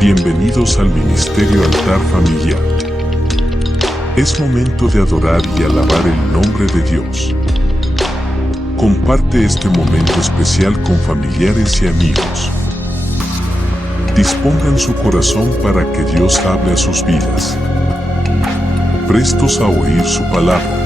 Bienvenidos al Ministerio Altar Familiar. Es momento de adorar y alabar el nombre de Dios. Comparte este momento especial con familiares y amigos. Dispongan su corazón para que Dios hable a sus vidas. Prestos a oír su palabra.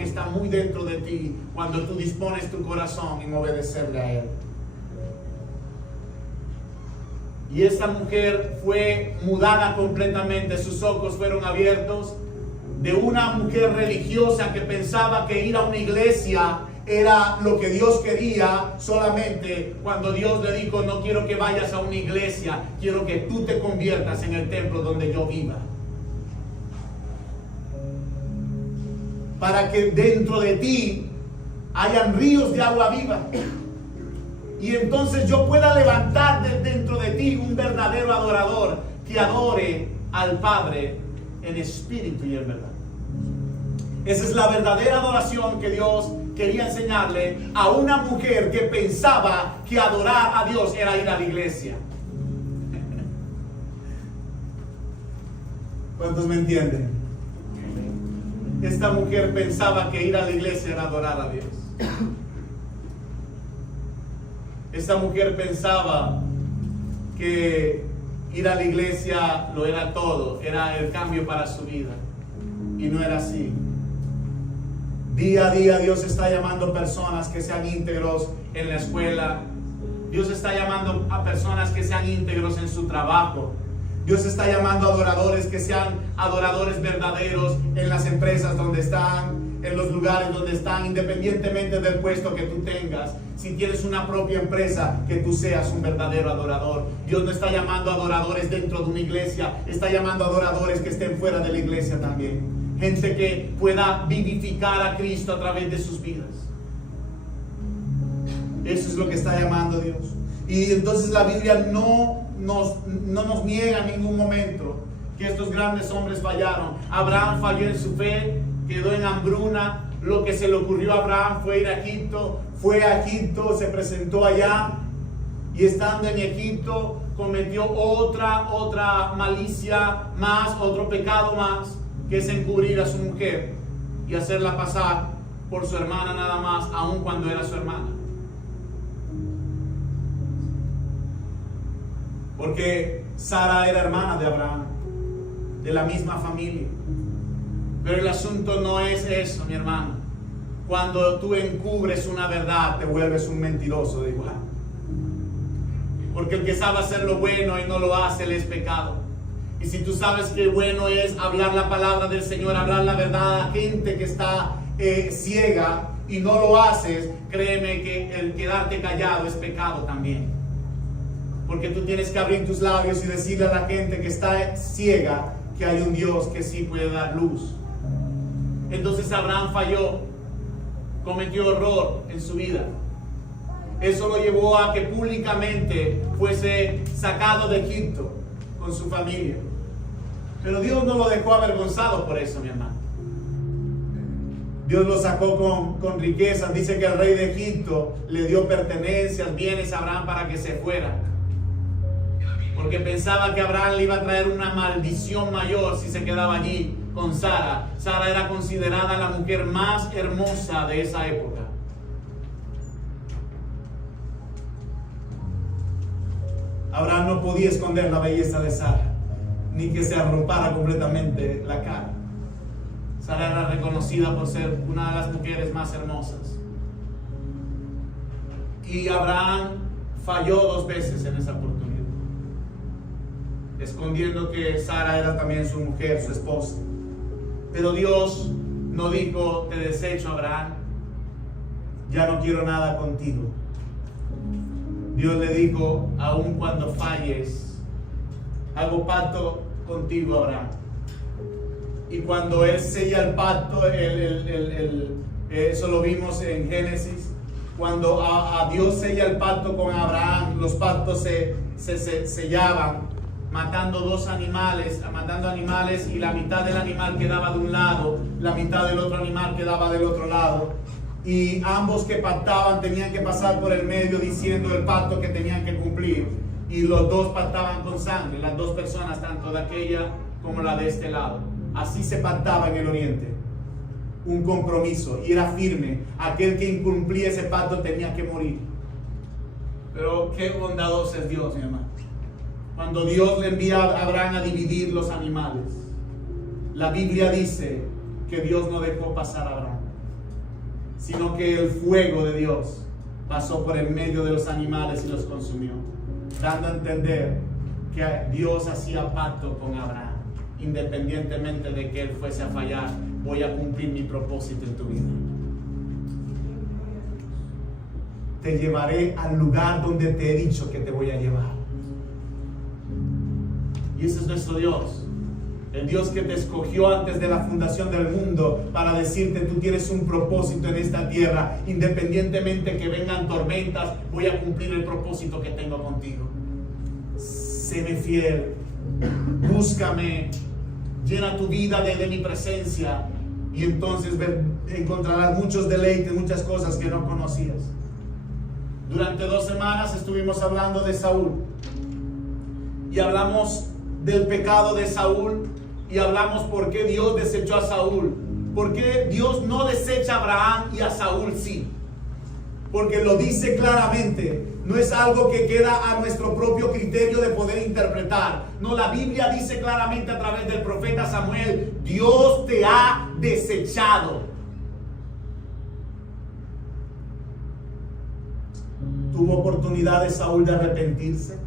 Está muy dentro de ti cuando tú dispones tu corazón en obedecerle a Él. Y esta mujer fue mudada completamente, sus ojos fueron abiertos de una mujer religiosa que pensaba que ir a una iglesia era lo que Dios quería solamente cuando Dios le dijo: no quiero que vayas a una iglesia, quiero que tú te conviertas en el templo donde yo viva. Para que dentro de ti hayan ríos de agua viva. Y entonces yo pueda levantar dentro de ti un verdadero adorador que adore al Padre en espíritu y en verdad. Esa es la verdadera adoración que Dios quería enseñarle a una mujer que pensaba que adorar a Dios era ir a la iglesia. ¿Cuántos me entienden? Esta mujer pensaba que ir a la iglesia era adorar a Dios. Esta mujer pensaba que ir a la iglesia lo era todo, era el cambio para su vida. Y no era así. Día a día Dios está llamando a personas que sean íntegros en la escuela. Dios está llamando a personas que sean íntegros en su trabajo. Dios está llamando a adoradores que sean adoradores verdaderos en las empresas donde están, en los lugares donde están, independientemente del puesto que tú tengas. Si tienes una propia empresa, que tú seas un verdadero adorador. Dios no está llamando a adoradores dentro de una iglesia, está llamando a adoradores que estén fuera de la iglesia también. Gente que pueda vivificar a Cristo a través de sus vidas. Eso es lo que está llamando Dios. Y entonces la Biblia no nos niega en ningún momento que estos grandes hombres fallaron. Abraham falló en su fe, quedó en hambruna. Lo que se le ocurrió a Abraham fue ir a Egipto. Fue a Egipto, se presentó allá y estando en Egipto cometió otra malicia más, otro pecado más, que es encubrir a su mujer y hacerla pasar por su hermana nada más, aun cuando era su hermana. Porque Sara era hermana de Abraham, de la misma familia. Pero el asunto no es eso, mi hermano. Cuando tú encubres una verdad, te vuelves un mentiroso de igual. Porque el que sabe hacer lo bueno y no lo hace, le es pecado. Y si tú sabes que bueno es hablar la palabra del Señor, hablar la verdad a la gente que está ciega y no lo haces, créeme que el quedarte callado es pecado también. Porque tú tienes que abrir tus labios y decirle a la gente que está ciega que hay un Dios que sí puede dar luz. Entonces Abraham falló, cometió error en su vida. Eso lo llevó a que públicamente fuese sacado de Egipto con su familia. Pero Dios no lo dejó avergonzado por eso, mi hermano. Dios lo sacó con riquezas. Dice que el rey de Egipto le dio pertenencias, bienes a Abraham para que se fuera. Porque pensaba que Abraham le iba a traer una maldición mayor si se quedaba allí con Sara. Sara era considerada la mujer más hermosa de esa época. Abraham no podía esconder la belleza de Sara, ni que se arropara completamente la cara. Sara era reconocida por ser una de las mujeres más hermosas. Y Abraham falló 2 veces en esa oportunidad, escondiendo que Sara era también su mujer, su esposa. Pero Dios no dijo: te desecho, Abraham, ya no quiero nada contigo. Dios le dijo: aun cuando falles, hago pacto contigo, Abraham. Y cuando él sella el pacto, eso lo vimos en Génesis, cuando a Dios sella el pacto con Abraham, los pactos se sellaban, matando animales, y la mitad del animal quedaba de un lado, la mitad del otro animal quedaba del otro lado. Y ambos que pactaban tenían que pasar por el medio diciendo el pacto que tenían que cumplir. Y los dos pactaban con sangre, las 2 personas, tanto de aquella como la de este lado. Así se pactaba en el oriente. Un compromiso, y era firme. Aquel que incumplía ese pacto tenía que morir. Pero qué bondadoso es Dios, mi hermano. Cuando Dios le envía a Abraham a dividir los animales, la Biblia dice que Dios no dejó pasar a Abraham, sino que el fuego de Dios pasó por el medio de los animales y los consumió, dando a entender que Dios hacía pacto con Abraham. Independientemente de que él fuese a fallar, voy a cumplir mi propósito en tu vida. Te llevaré al lugar donde te he dicho que te voy a llevar. Y ese es nuestro Dios. El Dios que te escogió antes de la fundación del mundo para decirte: tú tienes un propósito en esta tierra. Independientemente que vengan tormentas, voy a cumplir el propósito que tengo contigo. Séme fiel, búscame, llena tu vida de mi presencia, y entonces encontrarás muchos deleites, muchas cosas que no conocías. Durante 2 semanas estuvimos hablando de Saúl, y hablamos del pecado de Saúl, y hablamos por qué Dios desechó a Saúl, por qué Dios no desecha a Abraham y a Saúl sí. Porque lo dice claramente, no es algo que queda a nuestro propio criterio de poder interpretar. No, la Biblia dice claramente a través del profeta Samuel: Dios te ha desechado. ¿Tuvo oportunidad de Saúl de arrepentirse?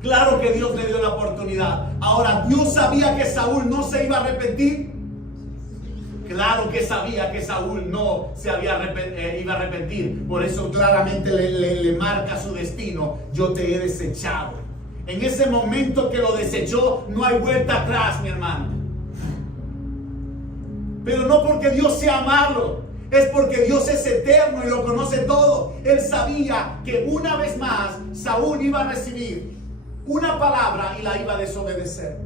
Claro que Dios le dio la oportunidad. Ahora, ¿Dios sabía que Saúl no se iba a arrepentir? Claro que sabía que Saúl no se iba a arrepentir. Por eso claramente le marca su destino: yo te he desechado. En ese momento que lo desechó, no hay vuelta atrás, mi hermano. Pero no porque Dios sea malo, es porque Dios es eterno y lo conoce todo. Él sabía que una vez más Saúl iba a recibir una palabra y la iba a desobedecer.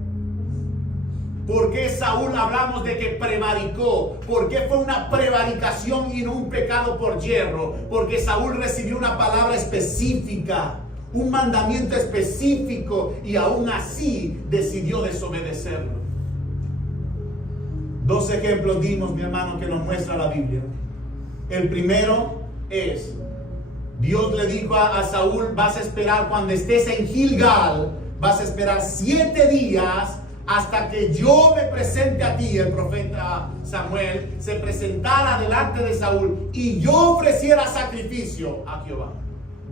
¿Por qué Saúl hablamos de que prevaricó? ¿Por qué fue una prevaricación y no un pecado por yerro? Porque Saúl recibió una palabra específica, un mandamiento específico, y aún así decidió desobedecerlo. 2 ejemplos dimos, mi hermano, que nos muestra la Biblia. El primero es: Dios le dijo a Saúl: vas a esperar cuando estés en Gilgal, vas a esperar 7 días hasta que yo me presente a ti. El profeta Samuel se presentara delante de Saúl y yo ofreciera sacrificio a Jehová.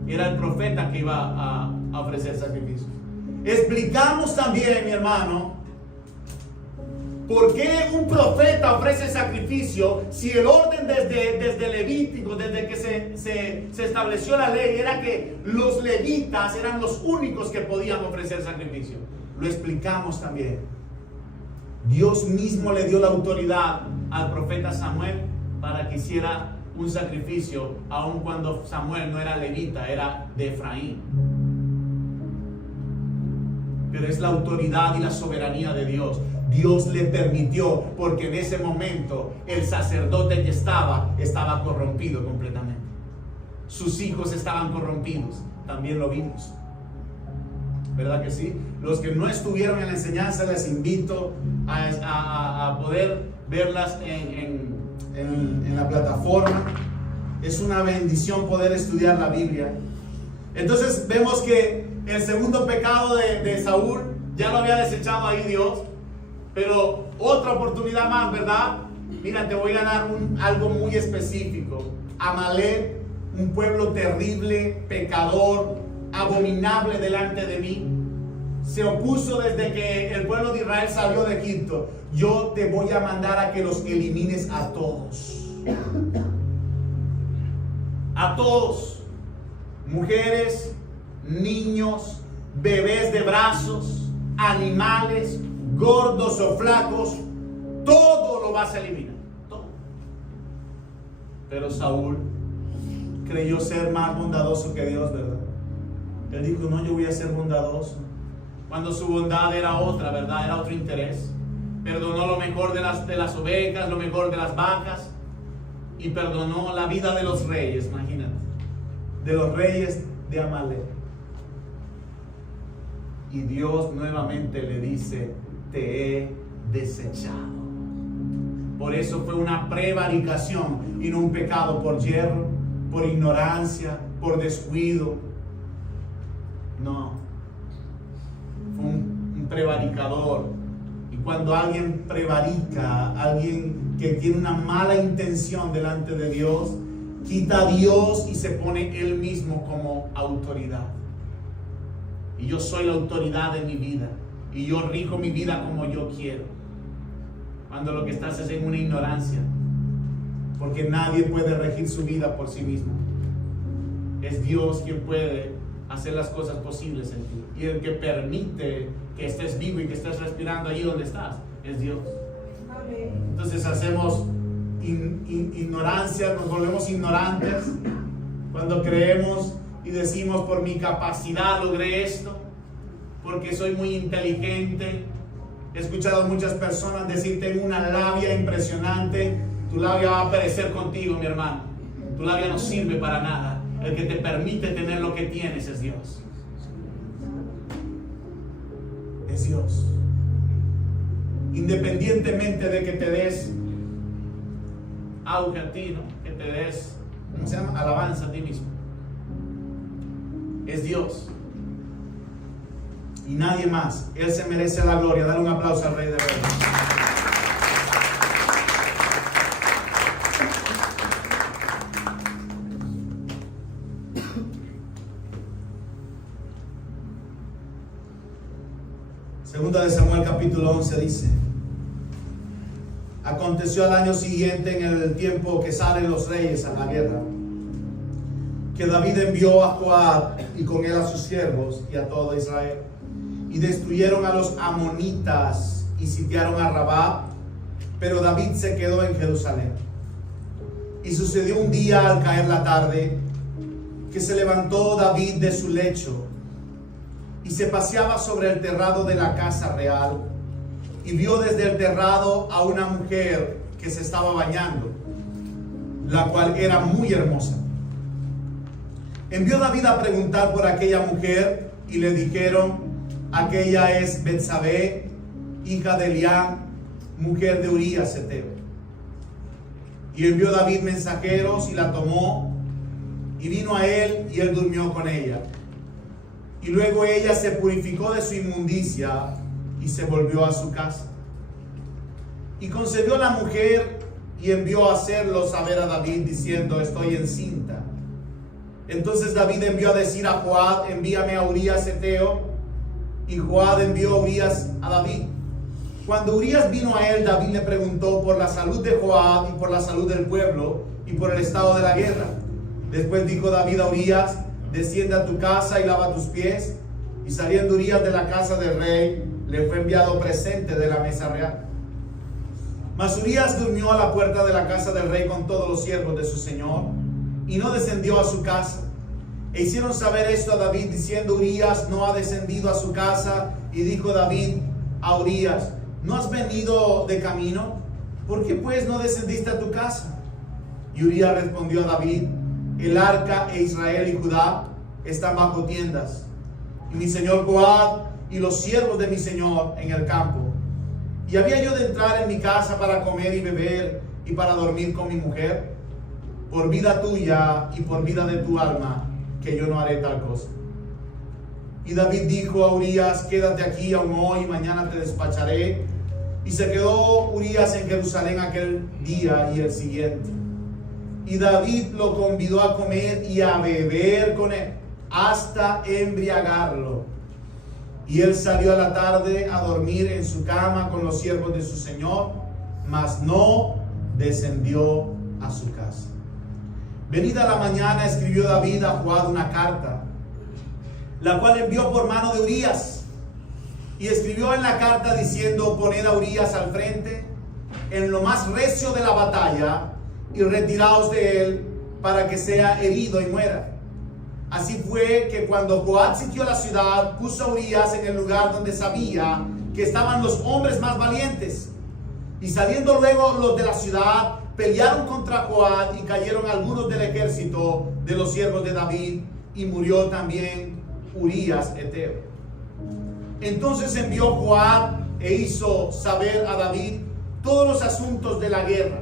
Era el profeta que iba a ofrecer sacrificio. Explicamos también, mi hermano, por qué un profeta ofrece sacrificio si el orden desde Levítico, desde que se estableció la ley, era que los levitas eran los únicos que podían ofrecer sacrificio. Lo explicamos también. Dios mismo le dio la autoridad al profeta Samuel para que hiciera un sacrificio, aun cuando Samuel no era levita, era de Efraín. Pero es la autoridad y la soberanía de Dios. Dios le permitió, porque en ese momento el sacerdote que estaba corrompido completamente. Sus hijos estaban corrompidos. También lo vimos. ¿Verdad que sí? Los que no estuvieron en la enseñanza, les invito a poder verlas en la plataforma. Es una bendición poder estudiar la Biblia. Entonces vemos que el segundo pecado de Saúl ya lo había desechado ahí Dios, pero otra oportunidad más, ¿verdad? Mira, te voy a dar algo muy específico. Amalek, un pueblo terrible, pecador, abominable delante de mí, se opuso desde que el pueblo de Israel salió de Egipto. Yo te voy a mandar a que los elimines a todos. A todos. Mujeres, niños, bebés de brazos, animales, gordos o flacos, todo lo vas a eliminar. Todo. Pero Saúl creyó ser más bondadoso que Dios, ¿verdad? Él dijo, no, yo voy a ser bondadoso. Cuando su bondad era otra, ¿verdad? Era otro interés. Perdonó lo mejor de las ovejas, lo mejor de las vacas, y perdonó la vida de los reyes, imagínate, de los reyes de Amalek. Y Dios nuevamente le dice, te he desechado. Por eso fue una prevaricación y no un pecado por yerro, por ignorancia, por descuido. No, fue un prevaricador. Y cuando alguien prevarica, alguien que tiene una mala intención delante de Dios, quita a Dios y se pone él mismo como autoridad. Y yo soy la autoridad de mi vida, y yo rijo mi vida como yo quiero. Cuando lo que estás es en una ignorancia, porque nadie puede regir su vida por sí mismo. Es Dios quien puede hacer las cosas posibles en ti, y el que permite que estés vivo y que estés respirando allí donde estás es Dios. Entonces hacemos ignorancia, nos volvemos ignorantes cuando creemos y decimos, por mi capacidad logré esto, porque soy muy inteligente. He escuchado a muchas personas decir, tengo una labia impresionante. Tu labia va a perecer contigo, mi hermano. Tu labia no sirve para nada. El que te permite tener lo que tienes es Dios. Es Dios. Independientemente de que te des auge a ti, ¿no? Que te des, ¿cómo se llama? Alabanza a ti mismo. Es Dios. Y nadie más. Él se merece la gloria. Dale un aplauso al Rey de Reyes. Segunda de Samuel capítulo 11 dice: aconteció al año siguiente, en el tiempo que salen los reyes a la guerra, que David envió a Joab y con él a sus siervos y a todo Israel, y destruyeron a los amonitas y sitiaron a Rabá, pero David se quedó en Jerusalén. Y sucedió un día, al caer la tarde, que se levantó David de su lecho y se paseaba sobre el terrado de la casa real, y vio desde el terrado a una mujer que se estaba bañando, la cual era muy hermosa. Envió David a preguntar por aquella mujer, y le dijeron: aquella es Betsabé, hija de Eliam, mujer de Urías Heteo. Y envió David mensajeros, y la tomó, y vino a él, y él durmió con ella. Y luego ella se purificó de su inmundicia y se volvió a su casa. Y concibió la mujer y envió a hacerlo saber a David, diciendo: estoy encinta. Entonces David envió a decir a Joab: envíame a Urías Heteo. Y Joab envió a Urías a David. Cuando Urías vino a él, David le preguntó por la salud de Joab y por la salud del pueblo y por el estado de la guerra. Después dijo David a Urías: desciende a tu casa y lava tus pies. Y saliendo Urías de la casa del rey, le fue enviado presente de la mesa real. Mas Urías durmió a la puerta de la casa del rey con todos los siervos de su señor, y no descendió a su casa. E hicieron saber esto a David, diciendo: Urías no ha descendido a su casa. Y dijo David a Urías: ¿no has venido de camino? ¿Por qué pues no descendiste a tu casa? Y Urías respondió a David: el arca e Israel y Judá están bajo tiendas, y mi señor Joab y los siervos de mi señor en el campo. Y había yo de entrar en mi casa para comer y beber y para dormir con mi mujer. Por vida tuya y por vida de tu alma, que yo no haré tal cosa. Y David dijo a Urías, quédate aquí aún hoy, mañana te despacharé. Y se quedó Urías en Jerusalén aquel día y el siguiente. Y David lo convidó a comer y a beber con él, hasta embriagarlo. Y él salió a la tarde a dormir en su cama con los siervos de su señor, mas no descendió a su casa. Venida la mañana, escribió David a Joab una carta, la cual envió por mano de Urías. Y escribió en la carta diciendo, poned a Urías al frente, en lo más recio de la batalla, y retiraos de él, para que sea herido y muera. Así fue que cuando Joab sitió la ciudad, puso a Urías en el lugar donde sabía que estaban los hombres más valientes. Y saliendo luego los de la ciudad, pelearon contra Joab, y cayeron algunos del ejército de los siervos de David, y murió también Urías heteo. Entonces envió Joab e hizo saber a David todos los asuntos de la guerra,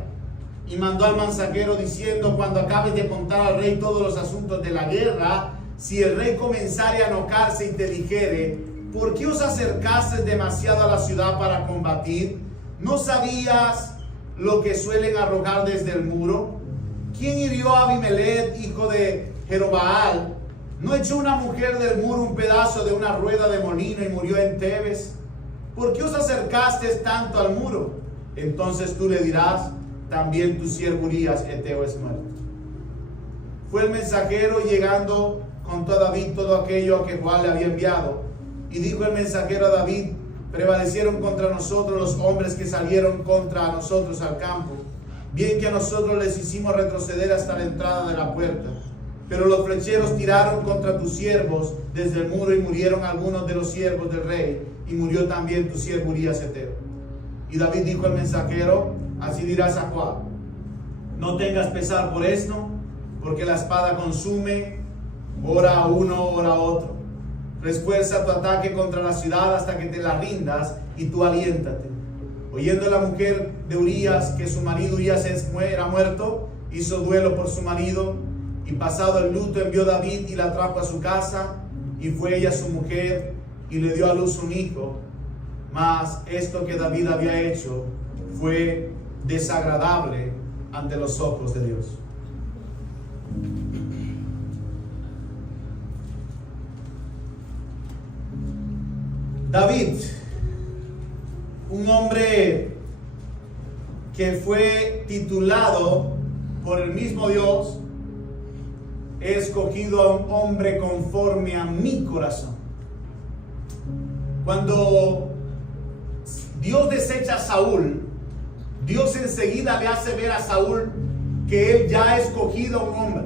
y mandó al mensajero diciendo, cuando acabes de contar al rey todos los asuntos de la guerra, si el rey comenzare a enojarse y te dijere, ¿por qué os acercasteis demasiado a la ciudad para combatir? ¿No sabías lo que suelen arrojar desde el muro? ¿Quién hirió a Abimelech, hijo de Jerobaal? ¿No echó una mujer del muro un pedazo de una rueda de molino y murió en Tebes? ¿Por qué os acercasteis tanto al muro? Entonces tú le dirás, también tu siervo Urías heteo es muerto. Fue el mensajero llegando, contó a David todo aquello a que Joab le había enviado. Y dijo el mensajero a David, prevalecieron contra nosotros los hombres que salieron contra nosotros al campo. Bien que a nosotros les hicimos retroceder hasta la entrada de la puerta. Pero los flecheros tiraron contra tus siervos desde el muro y murieron algunos de los siervos del rey. Y murió también tu siervo Urías heteo. Y David dijo al mensajero, así dirás a Joab, no tengas pesar por esto, porque la espada consume, ora a uno, ora a otro. Refuerza tu ataque contra la ciudad hasta que te la rindas, y tú aliéntate. Oyendo la mujer de Urías que su marido Urías era muerto, hizo duelo por su marido, y pasado el luto envió David y la trajo a su casa, y fue ella su mujer, y le dio a luz un hijo. Mas esto que David había hecho fue desagradable ante los ojos de Dios. David, un hombre que fue titulado por el mismo Dios, he escogido a un hombre conforme a mi corazón. Cuando Dios desecha a Saúl, Dios enseguida le hace ver a Saúl que él ya ha escogido a un hombre.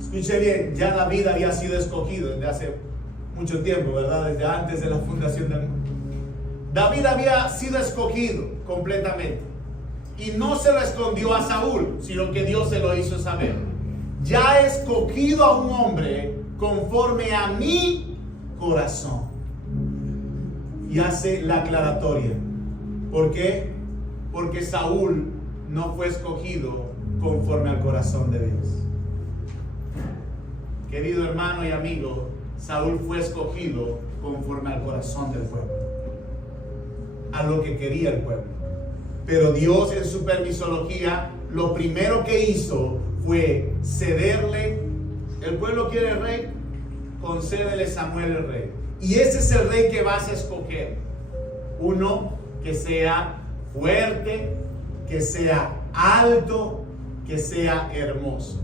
Escuche bien, ya David había sido escogido desde hace mucho tiempo, ¿verdad? Desde antes de la fundación del mundo. David había sido escogido completamente. Y no se lo escondió a Saúl, sino que Dios se lo hizo saber. Ya he escogido a un hombre conforme a mi corazón. Y hace la aclaratoria. ¿Por qué? Porque Saúl no fue escogido conforme al corazón de Dios. Querido hermano y amigo, Saúl fue escogido conforme al corazón del pueblo, a lo que quería el pueblo. Pero Dios en su permisología, lo primero que hizo fue cederle. El pueblo quiere el rey, concédele Samuel el rey. Y ese es el rey que vas a escoger. Uno que sea fuerte, que sea alto, que sea hermoso.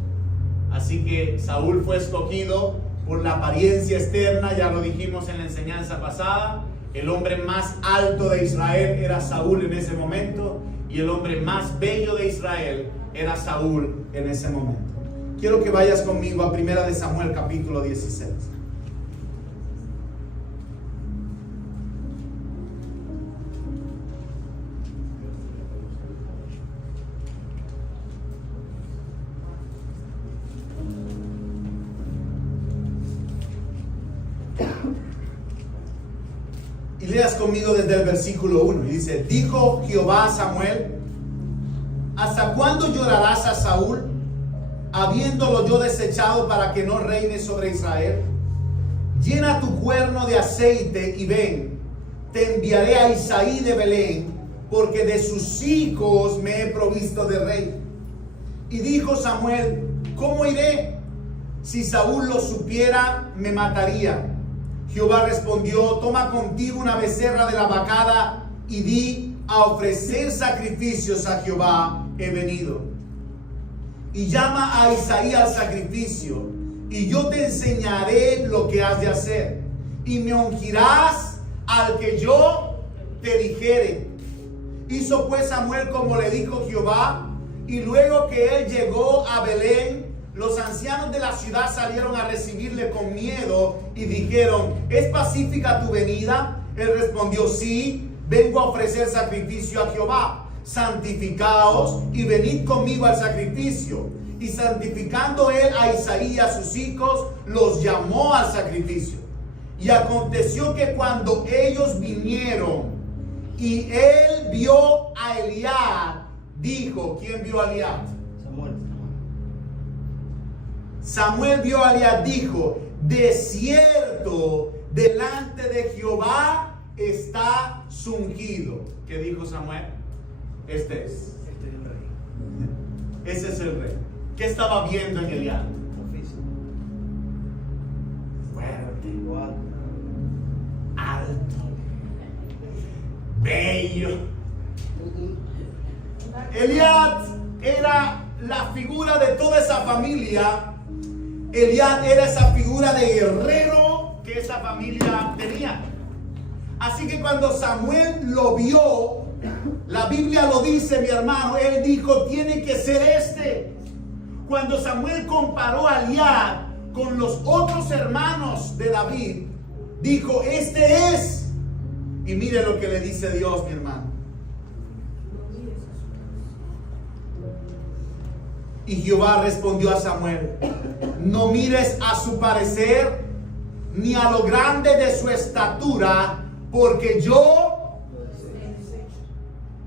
Así que Saúl fue escogido por la apariencia externa, ya lo dijimos en la enseñanza pasada. El hombre más alto de Israel era Saúl en ese momento, y el hombre más bello de Israel era Saúl en ese momento. Quiero que vayas conmigo a 1 de Samuel capítulo 16. Y leas conmigo desde el versículo 1. Y dice, dijo Jehová a Samuel, ¿hasta cuándo llorarás a Saúl? habiéndolo yo desechado para que no reine sobre Israel? Llena tu cuerno de aceite y ven, te enviaré a Isaí de Belén, porque de sus hijos me he provisto de rey. Y dijo Samuel, ¿cómo iré? Si Saúl lo supiera, me mataría. Jehová respondió, toma contigo una becerra de la vacada y di, a ofrecer sacrificios a Jehová he venido. Y llama a Isaí al sacrificio, y yo te enseñaré lo que has de hacer, y me ungirás al que yo te dijere. Hizo pues Samuel como le dijo Jehová, y luego que él llegó a Belén, los ancianos de la ciudad salieron a recibirle con miedo y dijeron, ¿es pacífica tu venida? Él respondió, sí, vengo a ofrecer sacrificio a Jehová. Santificaos y venid conmigo al sacrificio. Y santificando él a Isaí y a sus hijos, los llamó al sacrificio. Y aconteció que cuando ellos vinieron y él vio a Eliab, dijo, ¿quién vio a Eliab? Samuel vio a Eliab, dijo, de cierto, delante de Jehová está su ungido. ¿Qué dijo Samuel? Este es el rey. Ese es el rey. ¿Qué estaba viendo en Eliab? Fuerte, alto, bello. Eliab era la figura de toda esa familia. Eliab era esa figura de guerrero que esa familia tenía. Así que cuando Samuel lo vio, la Biblia lo dice, mi hermano, él dijo, tiene que ser este. Cuando Samuel comparó a Eliab con los otros hermanos de David, dijo, este es. Y mire lo que le dice Dios, mi hermano. Y Jehová respondió a Samuel, no mires a su parecer, ni a lo grande de su estatura, porque yo...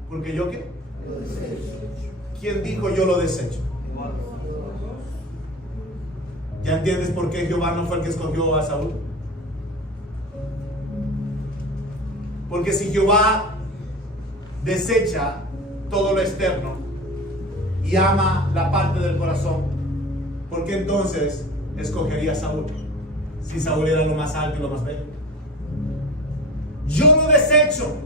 ¿Porque yo qué? ¿Quién dijo yo lo desecho? ¿Ya entiendes por qué Jehová no fue el que escogió a Saúl? Porque si Jehová desecha todo lo externo y ama la parte del corazón, ¿por qué entonces escogería a Saúl? Si Saúl era lo más alto y lo más bello. Yo lo desecho.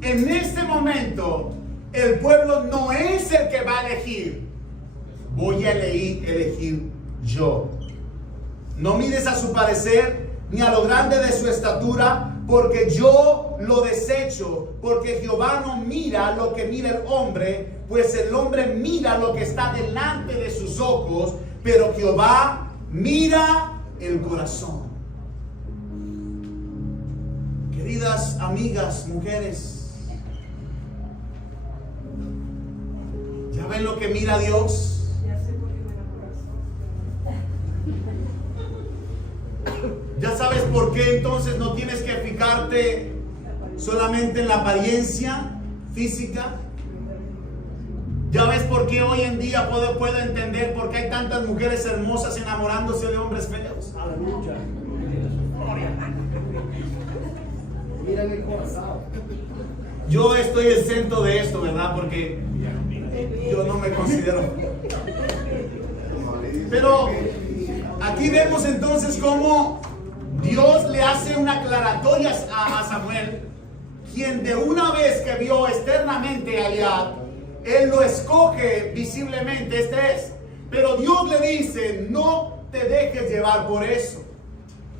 En este momento, el pueblo no es el que va a elegir. Voy a elegir yo. No mires a su parecer, ni a lo grande de su estatura, porque yo lo desecho. Porque Jehová no mira lo que mira el hombre, pues el hombre mira lo que está delante de sus ojos, pero Jehová mira el corazón. Queridas amigas, mujeres, ¿ya ven lo que mira Dios? ¿Ya sabes por qué entonces no tienes que fijarte solamente en la apariencia física? ¿Ya ves por qué hoy en día puedo entender por qué hay tantas mujeres hermosas enamorándose de hombres feos? Aleluya. Mira el corazón. Yo estoy exento de esto, ¿verdad? Porque yo no me considero. Pero aquí vemos entonces cómo Dios le hace una aclaratoria a Samuel, quien de una vez que vio externamente a Eliab, él lo escoge visiblemente, este es. Pero Dios le dice, no te dejes llevar por eso.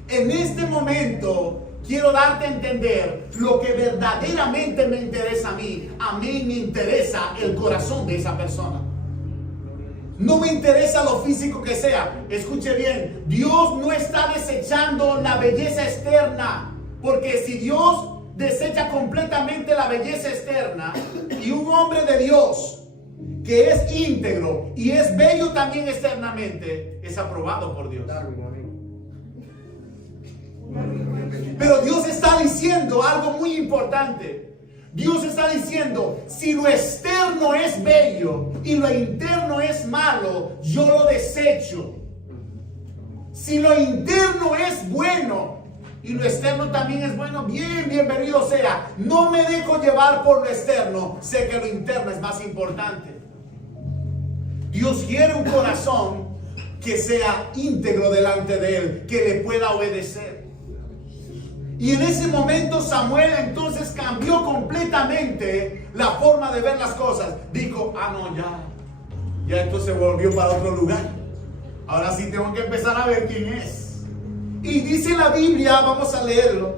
En este momento quiero darte a entender lo que verdaderamente me interesa a mí. A mí me interesa el corazón de esa persona. No me interesa lo físico que sea. Escuche bien, Dios no está desechando la belleza externa, porque si Dios desecha completamente la belleza externa, y un hombre de Dios que es íntegro y es bello también externamente, es aprobado por Dios. Pero Dios está diciendo algo muy importante. Dios está diciendo, si lo externo es bello y lo interno es malo, yo lo desecho. Si lo interno es bueno y lo externo también es bueno, bienvenido sea. No me dejo llevar por lo externo, sé que lo interno es más importante. Dios quiere un corazón que sea íntegro delante de Él, que le pueda obedecer. Y en ese momento Samuel entonces cambió completamente la forma de ver las cosas. Dijo, no, ya esto se volvió para otro lugar. Ahora sí tengo que empezar a ver quién es. Y dice la Biblia, vamos a leerlo,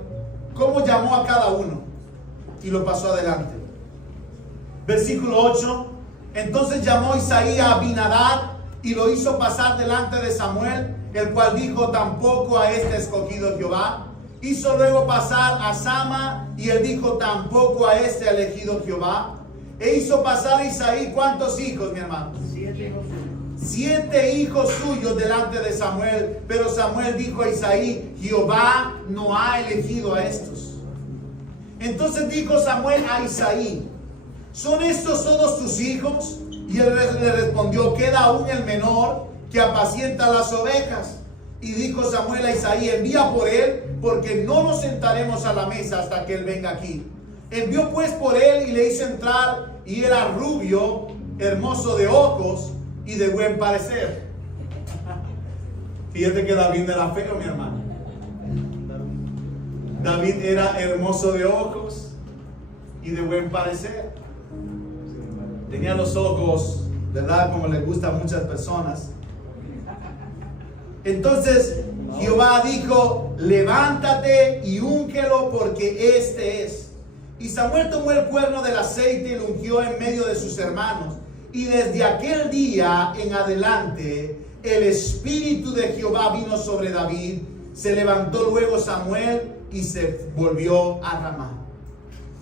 cómo llamó a cada uno. Y lo pasó adelante. Versículo 8. Entonces llamó Isaí a Abinadab y lo hizo pasar delante de Samuel, el cual dijo, tampoco a este escogido Jehová. Hizo luego pasar a Sama y él dijo, tampoco a este ha elegido Jehová. E hizo pasar a Isaí, ¿cuántos hijos, mi hermano? 7 hijos suyos. 7 hijos suyos delante de Samuel. Pero Samuel dijo a Isaí, Jehová no ha elegido a estos. Entonces dijo Samuel a Isaí, ¿son estos todos tus hijos? Y él le respondió, queda aún el menor que apacienta las ovejas. Y dijo Samuel a Isaí, envía por él, porque no nos sentaremos a la mesa hasta que él venga aquí. Envió pues por él y le hizo entrar, y era rubio, hermoso de ojos y de buen parecer. Fíjate que David no era feo, mi hermano. David era hermoso de ojos y de buen parecer. Tenía los ojos, ¿verdad? Como les gusta a muchas personas. Entonces Jehová dijo, levántate y úngelo porque este es. Y Samuel tomó el cuerno del aceite y lo ungió en medio de sus hermanos. Y desde aquel día en adelante el espíritu de Jehová vino sobre David. Se levantó luego Samuel y se volvió a Ramá.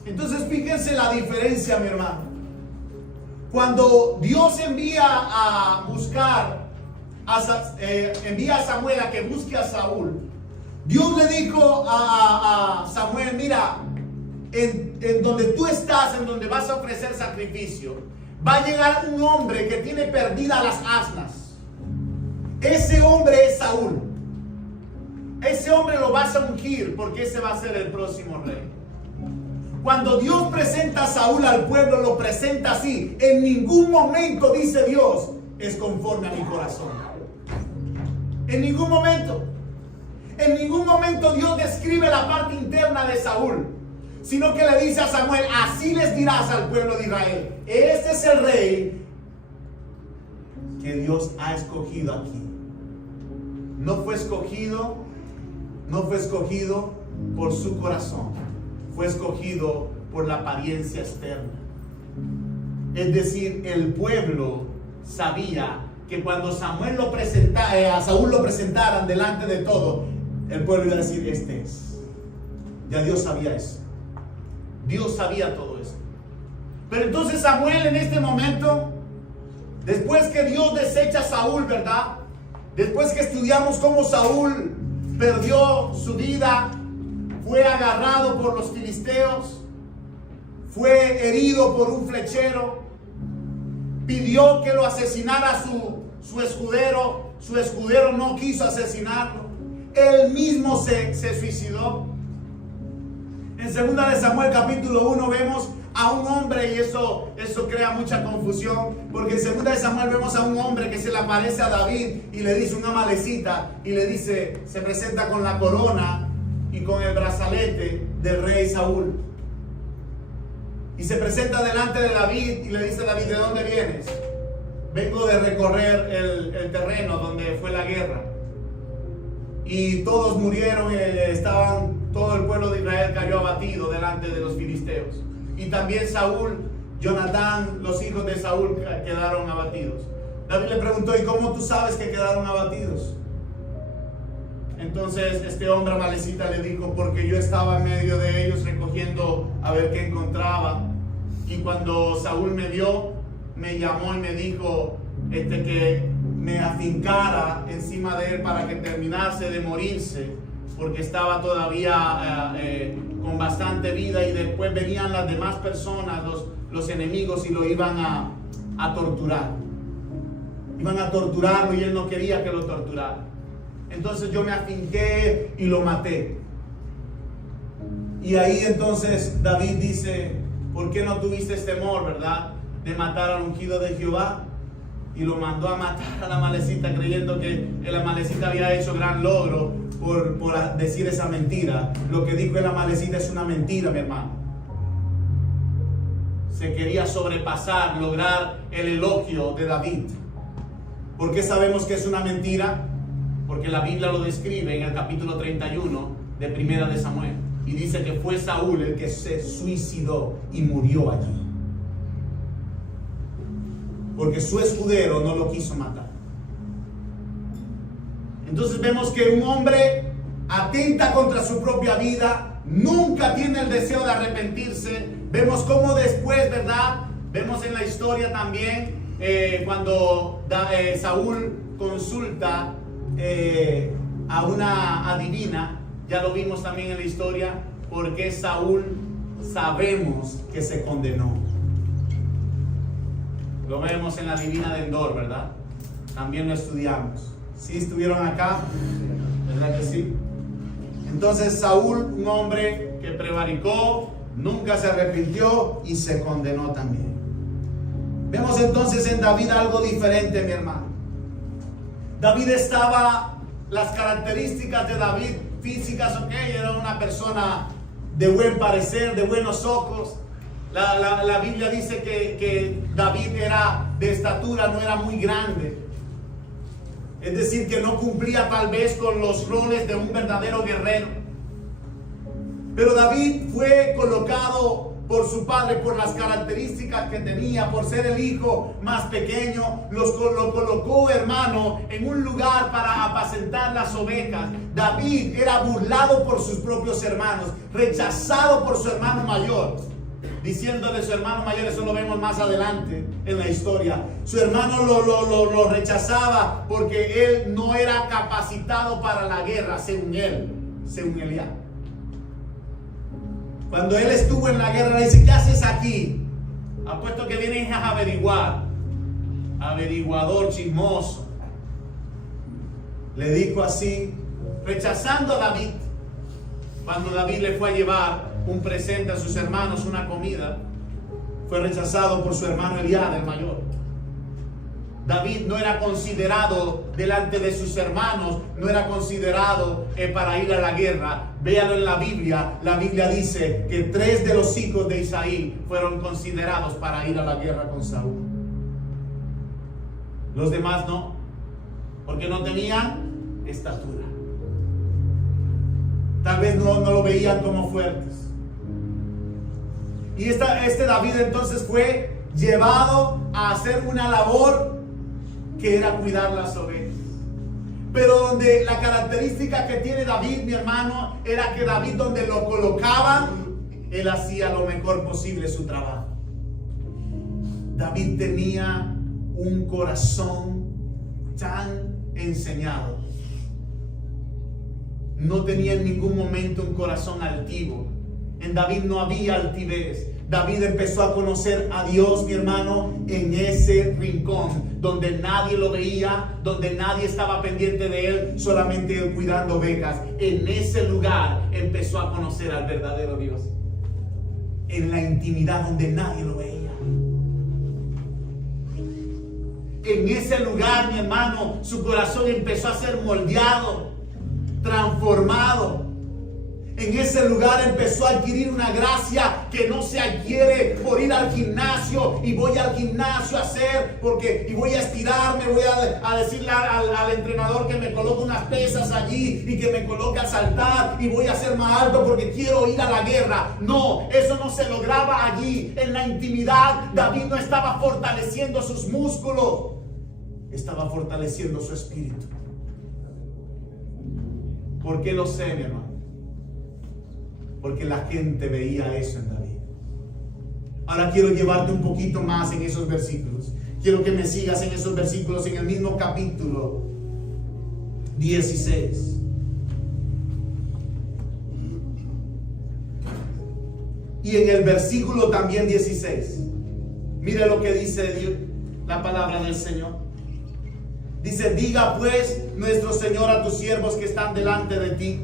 Entonces fíjense la diferencia, mi hermano. Cuando Dios envía a buscar envía a Samuel a que busque a Saúl, Dios le dijo a Samuel, mira, en donde tú estás, en donde vas a ofrecer sacrificio, va a llegar un hombre que tiene perdidas las asnas. Ese hombre es Saúl. Ese hombre lo vas a ungir porque ese va a ser el próximo rey. Cuando Dios presenta a Saúl al pueblo, lo presenta así. En ningún momento dice Dios, es conforme a mi corazón. En ningún momento. En ningún momento Dios describe la parte interna de Saúl, sino que le dice a Samuel, así les dirás al pueblo de Israel, este es el rey que Dios ha escogido aquí. No fue escogido por su corazón, fue escogido por la apariencia externa. Es decir, el pueblo sabía que cuando Samuel a Saúl lo presentaran delante de todo, el pueblo iba a decir, este es. Ya Dios sabía eso. Dios sabía todo eso. Pero entonces Samuel en este momento, después que Dios desecha a Saúl, ¿verdad? Después que estudiamos cómo Saúl perdió su vida, fue agarrado por los filisteos, fue herido por un flechero, pidió que lo asesinara su escudero. Su escudero no quiso asesinarlo. Él mismo se suicidó. En 2 de Samuel capítulo 1 vemos a un hombre, y eso crea mucha confusión, porque en 2 de Samuel vemos a un hombre que se le aparece a David y le dice una amalecita, y le dice, se presenta con la corona y con el brazalete del rey Saúl. Y se presenta delante de David y le dice a David, ¿de dónde vienes? Vengo de recorrer el terreno donde fue la guerra. Y todos murieron, todo el pueblo de Israel cayó abatido delante de los filisteos. Y también Saúl, Jonatán, los hijos de Saúl quedaron abatidos. David le preguntó, ¿y cómo tú sabes que quedaron abatidos? Entonces este hombre amalecita le dijo, porque yo estaba en medio de ellos recogiendo a ver qué encontraba. Y cuando Saúl me vio, me llamó y me dijo que me afincara encima de él para que terminase de morirse, porque estaba todavía con bastante vida, y después venían las demás personas, los enemigos, y lo iban a torturar. Iban a torturarlo y él no quería que lo torturaran. Entonces yo me afinqué y lo maté. Y ahí entonces David dice: ¿por qué no tuviste temor, verdad, de matar al ungido de Jehová? Y lo mandó a matar al amalecita, creyendo que el amalecita había hecho gran logro por decir esa mentira. Lo que dijo el amalecita es una mentira, mi hermano. Se quería sobrepasar, lograr el elogio de David. ¿Por qué sabemos que es una mentira? Porque la Biblia lo describe en el capítulo 31 de Primera de Samuel. Y dice que fue Saúl el que se suicidó y murió allí. Porque su escudero no lo quiso matar. Entonces vemos que un hombre atenta contra su propia vida, nunca tiene el deseo de arrepentirse. Vemos cómo después, ¿verdad? Vemos en la historia también cuando Saúl consulta a una adivina. Ya lo vimos también en la historia, porque Saúl sabemos que se condenó. Lo vemos en la adivina de Endor, ¿verdad? También lo estudiamos. ¿Sí estuvieron acá? ¿Verdad que sí? Entonces Saúl, un hombre que prevaricó, nunca se arrepintió y se condenó también. Vemos entonces en David algo diferente, mi hermano. David las características de David físicas, ok, era una persona de buen parecer, de buenos ojos. La Biblia dice que David era de estatura, no era muy grande. Es decir, que no cumplía tal vez con los roles de un verdadero guerrero. Pero David fue colocado por su padre, por las características que tenía, por ser el hijo más pequeño, lo colocó, hermano, en un lugar para apacentar las ovejas. David era burlado por sus propios hermanos, rechazado por su hermano mayor, diciéndole a su hermano mayor, eso lo vemos más adelante en la historia, su hermano lo rechazaba porque él no era capacitado para la guerra, según Eliab. Cuando él estuvo en la guerra, le dice: ¿qué haces aquí? Apuesto que vienes a averiguar. Averiguador chismoso. Le dijo así, rechazando a David. Cuando David le fue a llevar un presente a sus hermanos, una comida, fue rechazado por su hermano Eliab, el mayor. David no era considerado delante de sus hermanos, no era considerado para ir a la guerra. Véalo en la Biblia dice que 3 de los hijos de Isaí fueron considerados para ir a la guerra con Saúl. Los demás no, porque no tenían estatura. Tal vez no lo veían como fuertes. Y este David entonces fue llevado a hacer una labor que era cuidar las ovejas. Pero donde la característica que tiene David, mi hermano, era que David, donde lo colocaban, él hacía lo mejor posible su trabajo. David tenía un corazón tan enseñado. No tenía en ningún momento un corazón altivo. En David no había altivez. David empezó a conocer a Dios, mi hermano, en ese rincón donde nadie lo veía, donde nadie estaba pendiente de él, solamente él cuidando ovejas. En ese lugar empezó a conocer al verdadero Dios. En la intimidad donde nadie lo veía. En ese lugar, mi hermano, su corazón empezó a ser moldeado, transformado. En ese lugar empezó a adquirir una gracia que no se adquiere por ir al gimnasio y voy al gimnasio a hacer y voy a estirarme, voy a decirle al entrenador que me coloque unas pesas allí y que me coloque a saltar y voy a ser más alto porque quiero ir a la guerra. No, eso no se lograba allí. En la intimidad, David no estaba fortaleciendo sus músculos, estaba fortaleciendo su espíritu. ¿Por qué lo sé, mi hermano? Porque la gente veía eso en David. Ahora quiero llevarte un poquito más en esos versículos. Quiero que me sigas en esos versículos en el mismo capítulo 16. Y en el versículo también 16, mire lo que dice Dios, la palabra del Señor. Dice: diga pues nuestro Señor a tus siervos que están delante de ti,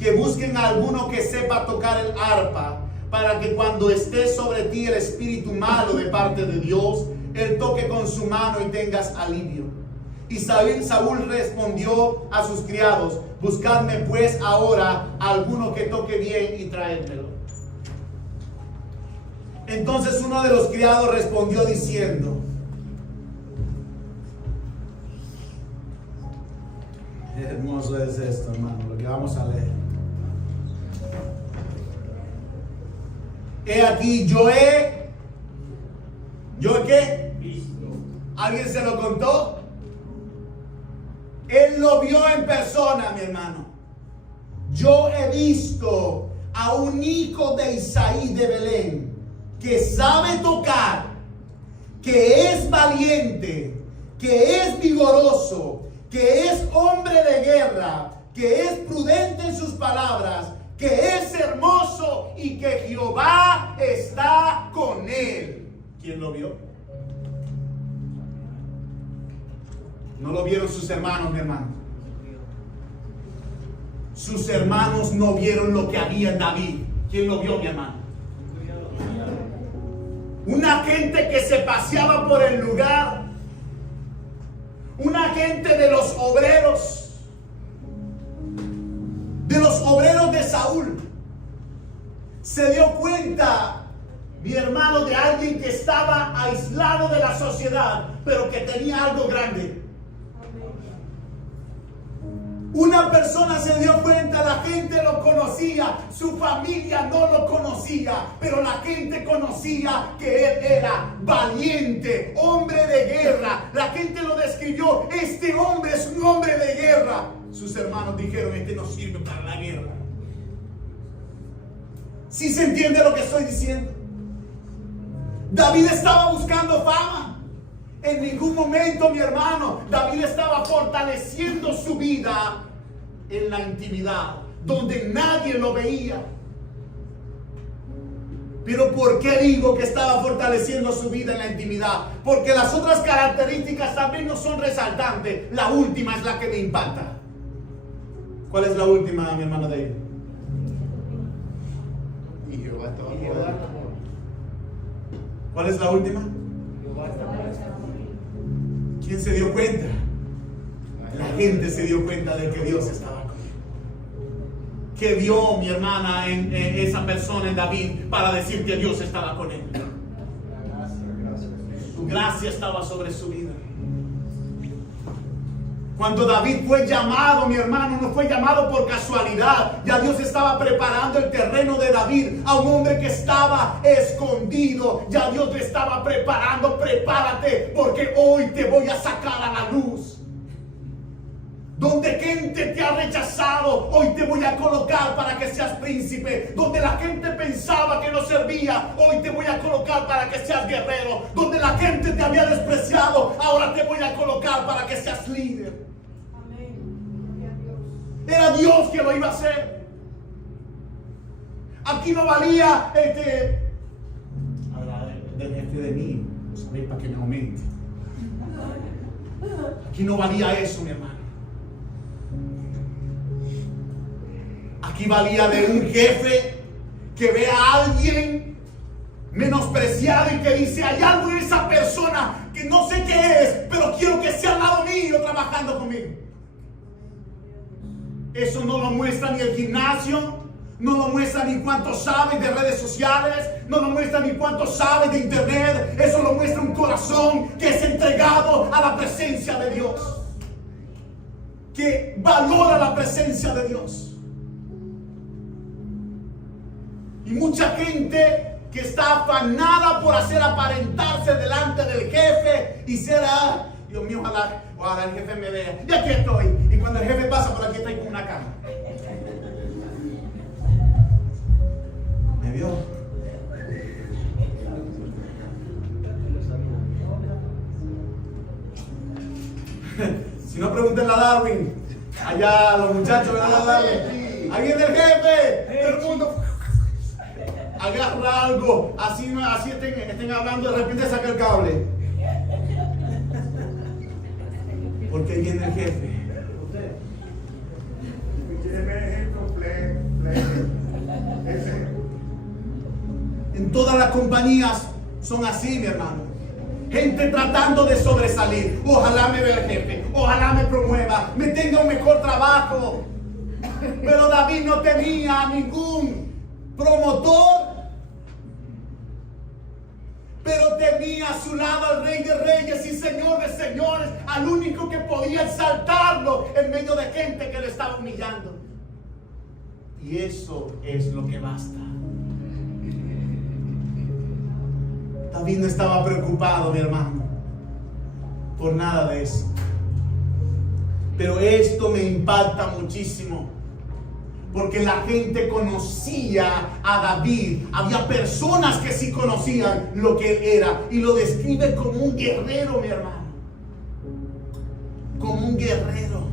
que busquen a alguno que sepa tocar el arpa, para que cuando esté sobre ti el espíritu malo de parte de Dios, él toque con su mano y tengas alivio. Y Saúl respondió a sus criados: buscadme pues ahora a alguno que toque bien y traédmelo. Entonces uno de los criados respondió diciendo: hermoso es esto, hermano, lo que vamos a leer. He aquí, ¿yo qué? ¿Alguien se lo contó? Él lo vio en persona, mi hermano. Yo he visto a un hijo de Isaí de Belén, que sabe tocar, que es valiente, que es vigoroso, que es hombre de guerra, que es prudente en sus palabras, que es hermoso y que Jehová está con él. ¿Quién lo vio? No lo vieron sus hermanos, mi hermano. Sus hermanos no vieron lo que había en David. ¿Quién lo vio, mi hermano? Una gente que se paseaba por el lugar, una gente de los obreros de Saúl, se dio cuenta, mi hermano, de alguien que estaba aislado de la sociedad, pero que tenía algo grande. Una persona se dio cuenta, la gente lo conocía, su familia no lo conocía, pero la gente conocía que él era valiente, hombre de guerra. La gente lo describió: este hombre es un hombre de guerra. Sus hermanos dijeron: este no sirve para la guerra. ¿Sí se entiende lo que estoy diciendo? David estaba buscando fama. En ningún momento, mi hermano, David estaba fortaleciendo su vida en la intimidad, donde nadie lo veía. Pero ¿por qué digo que estaba fortaleciendo su vida en la intimidad? Porque las otras características también no son resaltantes. La última es la que me impacta. ¿Cuál es la última, mi hermano David? Y Jehová estaba con él. ¿Cuál es la última? ¿Quién se dio cuenta? La gente se dio cuenta de que Dios estaba con él. ¿Qué vio, mi hermana, en esa persona, en David, para decir que Dios estaba con él? Su gracia estaba sobre su vida. Cuando David fue llamado, mi hermano, no fue llamado por casualidad. Ya Dios estaba preparando el terreno de David a un hombre que estaba escondido. Ya Dios le estaba preparando: prepárate, porque hoy te voy a sacar a la luz. Donde gente te ha rechazado, hoy te voy a colocar para que seas príncipe. Donde la gente pensaba que no servía, hoy te voy a colocar para que seas guerrero. Donde la gente te había despreciado, ahora te voy a colocar para que seas líder. Era Dios que lo iba a hacer. Aquí no valía del jefe de mí, ¿sabéis? Para que me aumente. Aquí no valía eso, mi hermano. Aquí valía de un jefe que ve a alguien menospreciado y que dice: hay algo en esa persona que no sé qué es, pero quiero que sea al lado mío trabajando conmigo. Eso no lo muestra ni el gimnasio, no lo muestra ni cuánto sabe de redes sociales, no lo muestra ni cuánto sabe de internet. Eso lo muestra un corazón que es entregado a la presencia de Dios, que valora la presencia de Dios. Y mucha gente que está afanada por hacer aparentarse delante del jefe y ser: Dios mío, ojalá el jefe me vea. Y aquí estoy. Y cuando el jefe pasa por aquí, estoy con una cama. ¿Me vio? Si no, pregúntenle a Darwin. Allá los muchachos, ¿verdad, Darwin? Ahí viene el jefe. Todo el mundo. agarra algo, así estén hablando, de repente saca el cable. Porque ahí viene el jefe. En todas las compañías son así, mi hermano. Gente tratando de sobresalir. Ojalá me vea el jefe, ojalá me promueva, me tenga un mejor trabajo. Pero David no tenía ningún promotor, pero tenía a su lado al Rey de Reyes y Señor de Señores, al único que podía exaltarlo en medio de gente que le estaba humillando. Y eso es lo que basta. David no estaba preocupado, mi hermano, por nada de eso. Pero esto me impacta muchísimo, porque la gente conocía a David. Había personas que sí conocían lo que él era, y lo describe como un guerrero, mi hermano. Como un guerrero.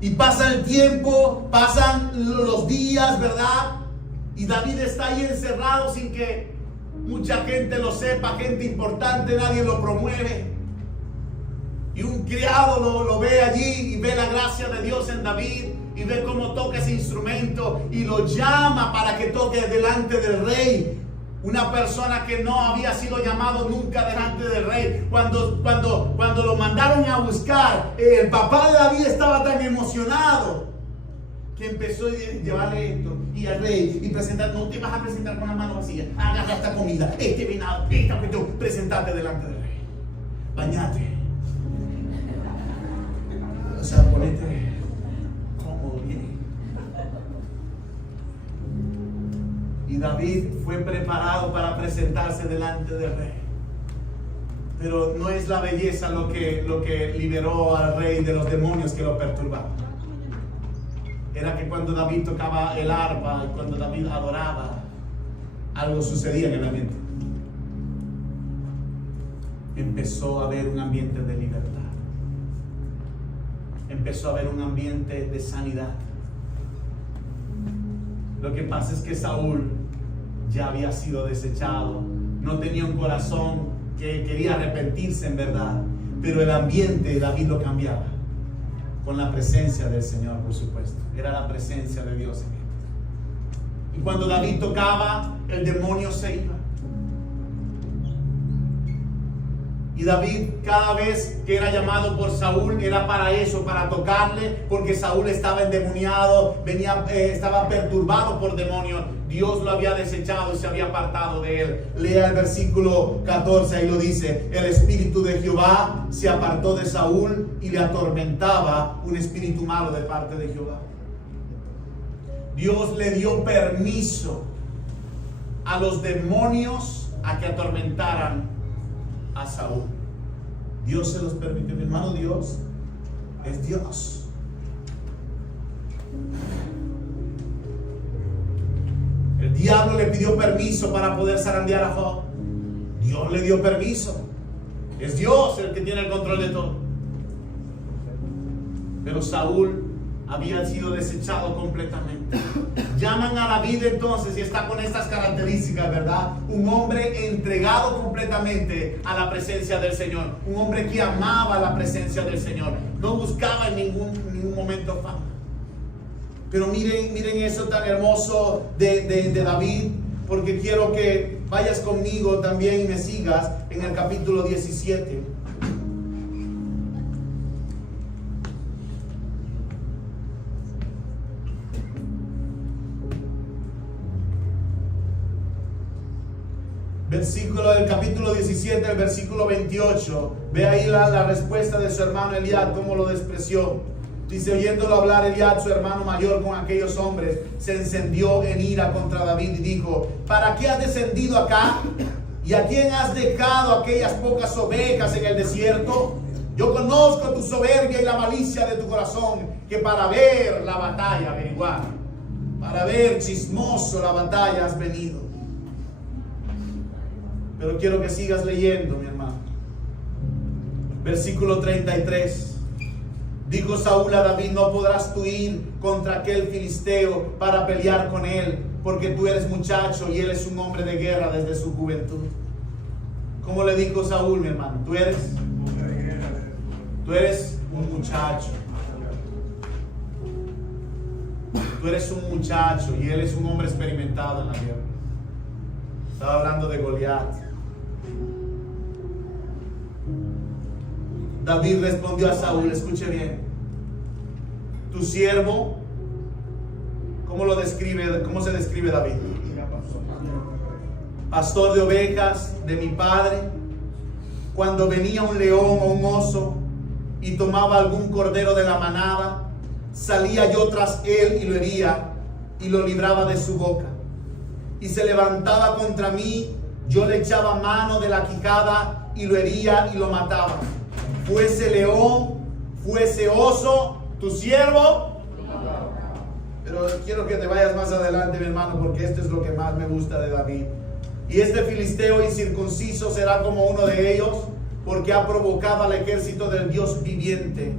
Y pasa el tiempo, pasan los días, ¿verdad? Y David está ahí encerrado sin que mucha gente lo sepa, gente importante, nadie lo promueve. Y un criado lo ve allí y ve la gracia de Dios en David y ve cómo toca ese instrumento y lo llama para que toque delante del rey. Una persona que no había sido llamado nunca delante del rey. Cuando lo mandaron a buscar, el papá de David estaba tan emocionado que empezó a llevarle esto y al rey y presentar. No te vas a presentar con la mano vacía. Agarra esta comida, este venado, esta cuestión. Presentate delante del rey. Bañate. O sea, ponete cómodo, bien. Y David fue preparado para presentarse delante del rey. Pero no es la belleza lo que liberó al rey de los demonios que lo perturbaban. Era que cuando David tocaba el arpa y cuando David adoraba, algo sucedía en el ambiente. Empezó a haber un ambiente de libertad. Empezó a haber un ambiente de sanidad. Lo que pasa es que Saúl ya había sido desechado. No tenía un corazón que quería arrepentirse en verdad. Pero el ambiente David lo cambiaba. Con la presencia del Señor, por supuesto. Era la presencia de Dios en él. Y cuando David tocaba, el demonio se iba. Y David, cada vez que era llamado por Saúl, era para eso, para tocarle, porque Saúl estaba endemoniado, estaba perturbado por demonios. Dios lo había desechado y se había apartado de él. Lea el versículo 14, ahí lo dice: el espíritu de Jehová se apartó de Saúl y le atormentaba un espíritu malo de parte de Jehová. Dios le dio permiso a los demonios a que atormentaran a Saúl. Dios se los permitió, mi hermano. Dios es Dios. El diablo le pidió permiso para poder zarandear a Job. Dios le dio permiso. Es Dios el que tiene el control de todo. Pero Saúl había sido desechado completamente. Llaman a David entonces y está con estas características, ¿verdad? Un hombre entregado completamente a la presencia del Señor. Un hombre que amaba la presencia del Señor. No buscaba en ningún momento fama. Pero miren eso tan hermoso de David, porque quiero que vayas conmigo también y me sigas en el capítulo 17. Del capítulo 17, el versículo 28. Ve ahí la respuesta de su hermano Eliab, cómo lo despreció. Dice: oyéndolo hablar Eliab, su hermano mayor, con aquellos hombres, se encendió en ira contra David y dijo: ¿para qué has descendido acá? ¿Y a quién has dejado aquellas pocas ovejas en el desierto? Yo conozco tu soberbia y la malicia de tu corazón, que para ver la batalla, averiguar, para ver chismoso la batalla has venido. Pero quiero que sigas leyendo, mi hermano. Versículo 33. Dijo Saúl a David: no podrás tú ir contra aquel filisteo para pelear con él, porque tú eres muchacho y él es un hombre de guerra desde su juventud. ¿Cómo le dijo Saúl, mi hermano? Tú eres un muchacho. Tú eres un muchacho y él es un hombre experimentado en la guerra. Estaba hablando de Goliat. David respondió a Saúl, escuche bien: tu siervo, ¿cómo se describe David? Pastor de ovejas de mi padre. Cuando venía un león o un oso y tomaba algún cordero de la manada, salía yo tras él y lo hería y lo libraba de su boca. Y se levantaba contra mí, yo le echaba mano de la quijada y lo hería y lo mataba. Fuese león, fuese oso, tu siervo. Pero quiero que te vayas más adelante, mi hermano, porque esto es lo que más me gusta de David. Y este filisteo incircunciso será como uno de ellos, porque ha provocado al ejército del Dios viviente.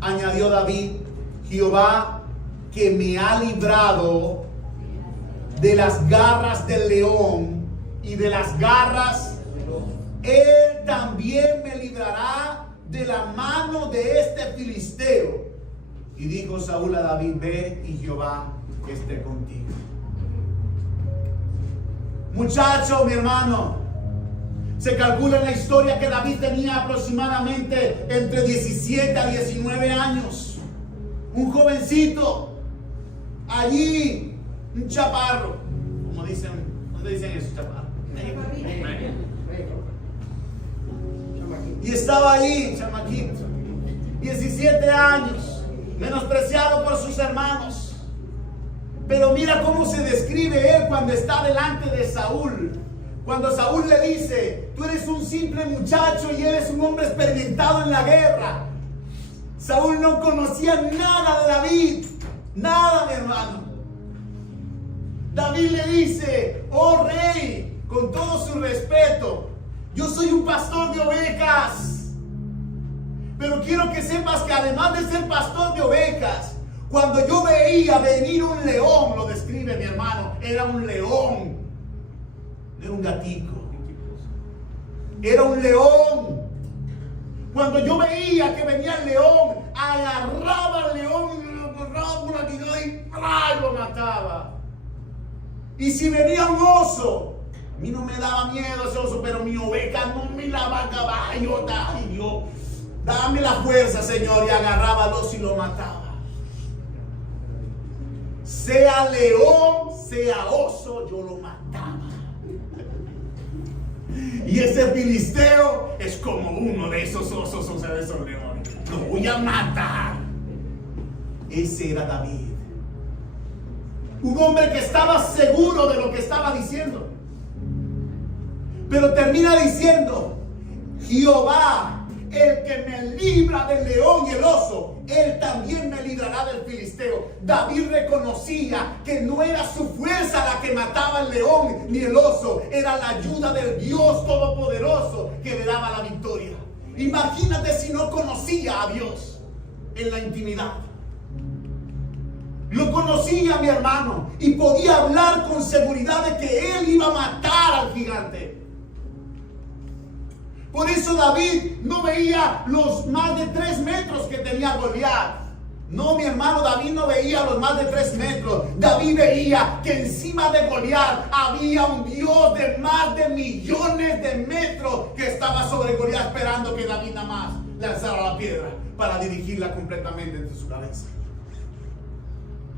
Añadió David: Jehová, que me ha librado de las garras del león y de las garras, él también me librará de la mano de este filisteo. Y dijo Saúl a David: ve y Jehová esté contigo. Muchacho, mi hermano, se calcula en la historia que David tenía aproximadamente entre 17 a 19 años. Un jovencito, allí, un chaparro, como dicen, ¿dónde dicen eso, chaparro? Y estaba ahí, chamaquito, 17 años, menospreciado por sus hermanos. Pero mira cómo se describe él cuando está delante de Saúl. Cuando Saúl le dice: tú eres un simple muchacho y él es un hombre experimentado en la guerra. Saúl no conocía nada de David, nada, mi hermano. David le dice: oh rey, con todo su respeto, yo soy un pastor de ovejas. Pero quiero que sepas que además de ser pastor de ovejas, cuando yo veía venir un león, lo describe mi hermano, era un león, no era un gatico, era un león. Cuando yo veía que venía el león, agarraba al león y lo agarraba por aquí y lo mataba. Y si venía un oso, a mí no me daba miedo ese oso, pero mi oveja no me la va a caballo. Ay Dios, dame la fuerza, Señor, y agarraba al oso y lo mataba. Sea león, sea oso, yo lo mataba. Y ese filisteo es como uno de esos osos, o sea, de esos leones. Lo voy a matar. Ese era David. Un hombre que estaba seguro de lo que estaba diciendo. Pero termina diciendo: Jehová, el que me libra del león y el oso, él también me librará del filisteo. David reconocía que no era su fuerza la que mataba el león ni el oso, era la ayuda del Dios Todopoderoso que le daba la victoria. Imagínate si no conocía a Dios en la intimidad. Lo conocía, mi hermano, y podía hablar con seguridad de que él iba a matar al gigante. Por eso David no veía los más de 3 metros que tenía Goliat. No, mi hermano, David no veía los más de 3 metros. David veía que encima de Goliat había un Dios de más de millones de metros que estaba sobre Goliat, esperando que David nada más lanzara la piedra para dirigirla completamente entre su cabeza.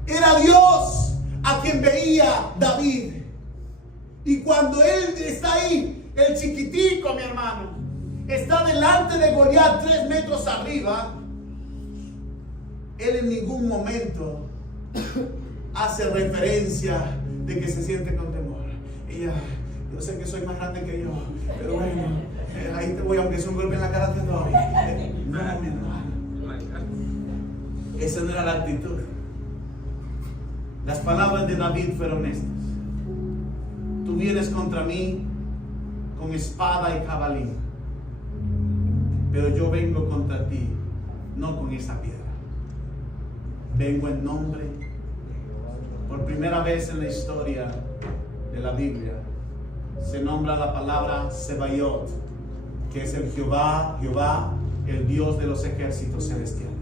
Era Dios a quien veía David. Y cuando él está ahí, el chiquitico, mi hermano, está delante de Goliat 3 metros arriba, él en ningún momento hace referencia de que se siente con temor. Ella, yo sé que soy más grande que yo, pero bueno, ahí te voy, aunque sea un golpe en la cara te doy. No, mi hermano. Esa no era la actitud. Las palabras de David fueron estas: tú vienes contra mí con espada y jabalina, pero yo vengo contra ti no con esa piedra. vengo en nombre. Por primera vez en la historia de la Biblia se nombra la palabra Sebayot, que es el Jehová, el Dios de los ejércitos celestiales.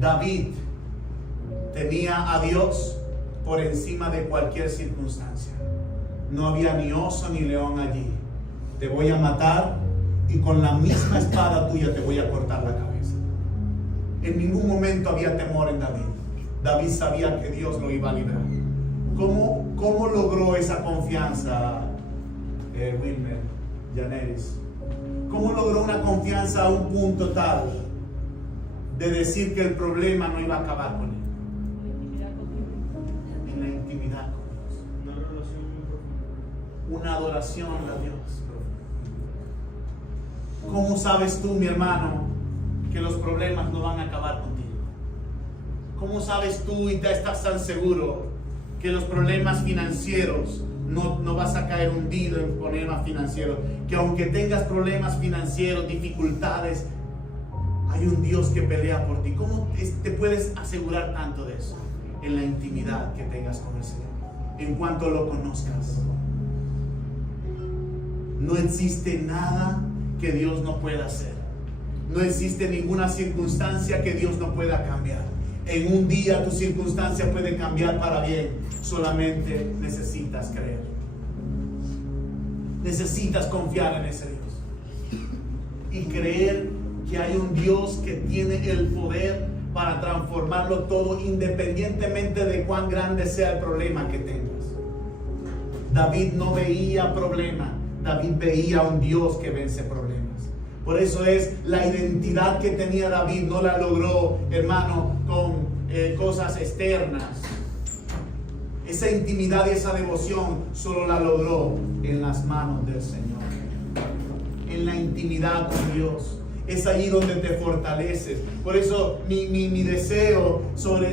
David tenía a Dios por encima de cualquier circunstancia. No había ni oso ni león allí. Te voy a matar y con la misma espada tuya te voy a cortar la cabeza. En ningún momento había temor en David. David sabía que Dios lo iba a librar. ¿Cómo logró esa confianza, Wilmer, Janeris? ¿Cómo logró una confianza a un punto tal de decir que el problema no iba a acabar con él? En la intimidad con Dios. Una adoración a Dios. ¿Cómo sabes tú, mi hermano, que los problemas no van a acabar contigo? ¿Cómo sabes tú y te estás tan seguro que los problemas financieros no vas a caer hundido en problemas financieros? Que aunque tengas problemas financieros, dificultades, hay un Dios que pelea por ti. ¿Cómo te puedes asegurar tanto de eso? En la intimidad que tengas con el Señor, en cuanto lo conozcas. No existe nada que Dios no pueda hacer. No existe ninguna circunstancia que Dios no pueda cambiar. En un día tu circunstancia puede cambiar para bien. Solamente necesitas creer. Necesitas confiar en ese Dios. Y creer que hay un Dios que tiene el poder para transformarlo todo, independientemente de cuán grande sea el problema que tengas. David no veía problema. David veía a un Dios que vence problemas. Por eso es la identidad que tenía David, no la logró, hermano, con cosas externas. Esa intimidad y esa devoción solo la logró en las manos del Señor. En la intimidad con Dios. Es allí donde te fortaleces. Por eso mi deseo sobre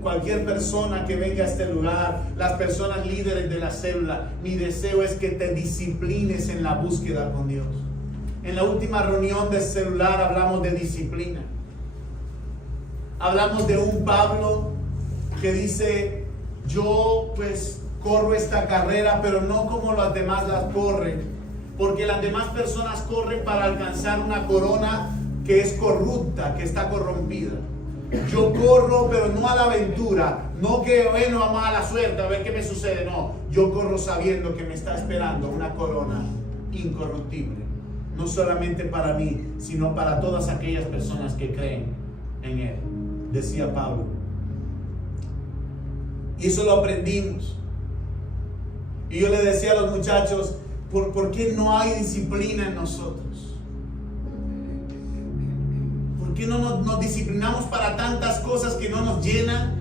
cualquier persona que venga a este lugar, las personas líderes de la célula, mi deseo es que te disciplines en la búsqueda con Dios. En la última reunión de celular hablamos de disciplina. Hablamos de un Pablo que dice: yo pues corro esta carrera, pero no como las demás las corren, porque las demás personas corren para alcanzar una corona que es corrupta, que está corrompida. Yo corro, pero no a la aventura, no que bueno, vamos a la suerte a ver qué me sucede. No, yo corro sabiendo que me está esperando una corona incorruptible. No solamente para mí, sino para todas aquellas personas que creen en Él, decía Pablo. Y eso lo aprendimos. Y yo le decía a los muchachos: ¿por qué no hay disciplina en nosotros? ¿Por qué no nos disciplinamos para tantas cosas que no nos llenan?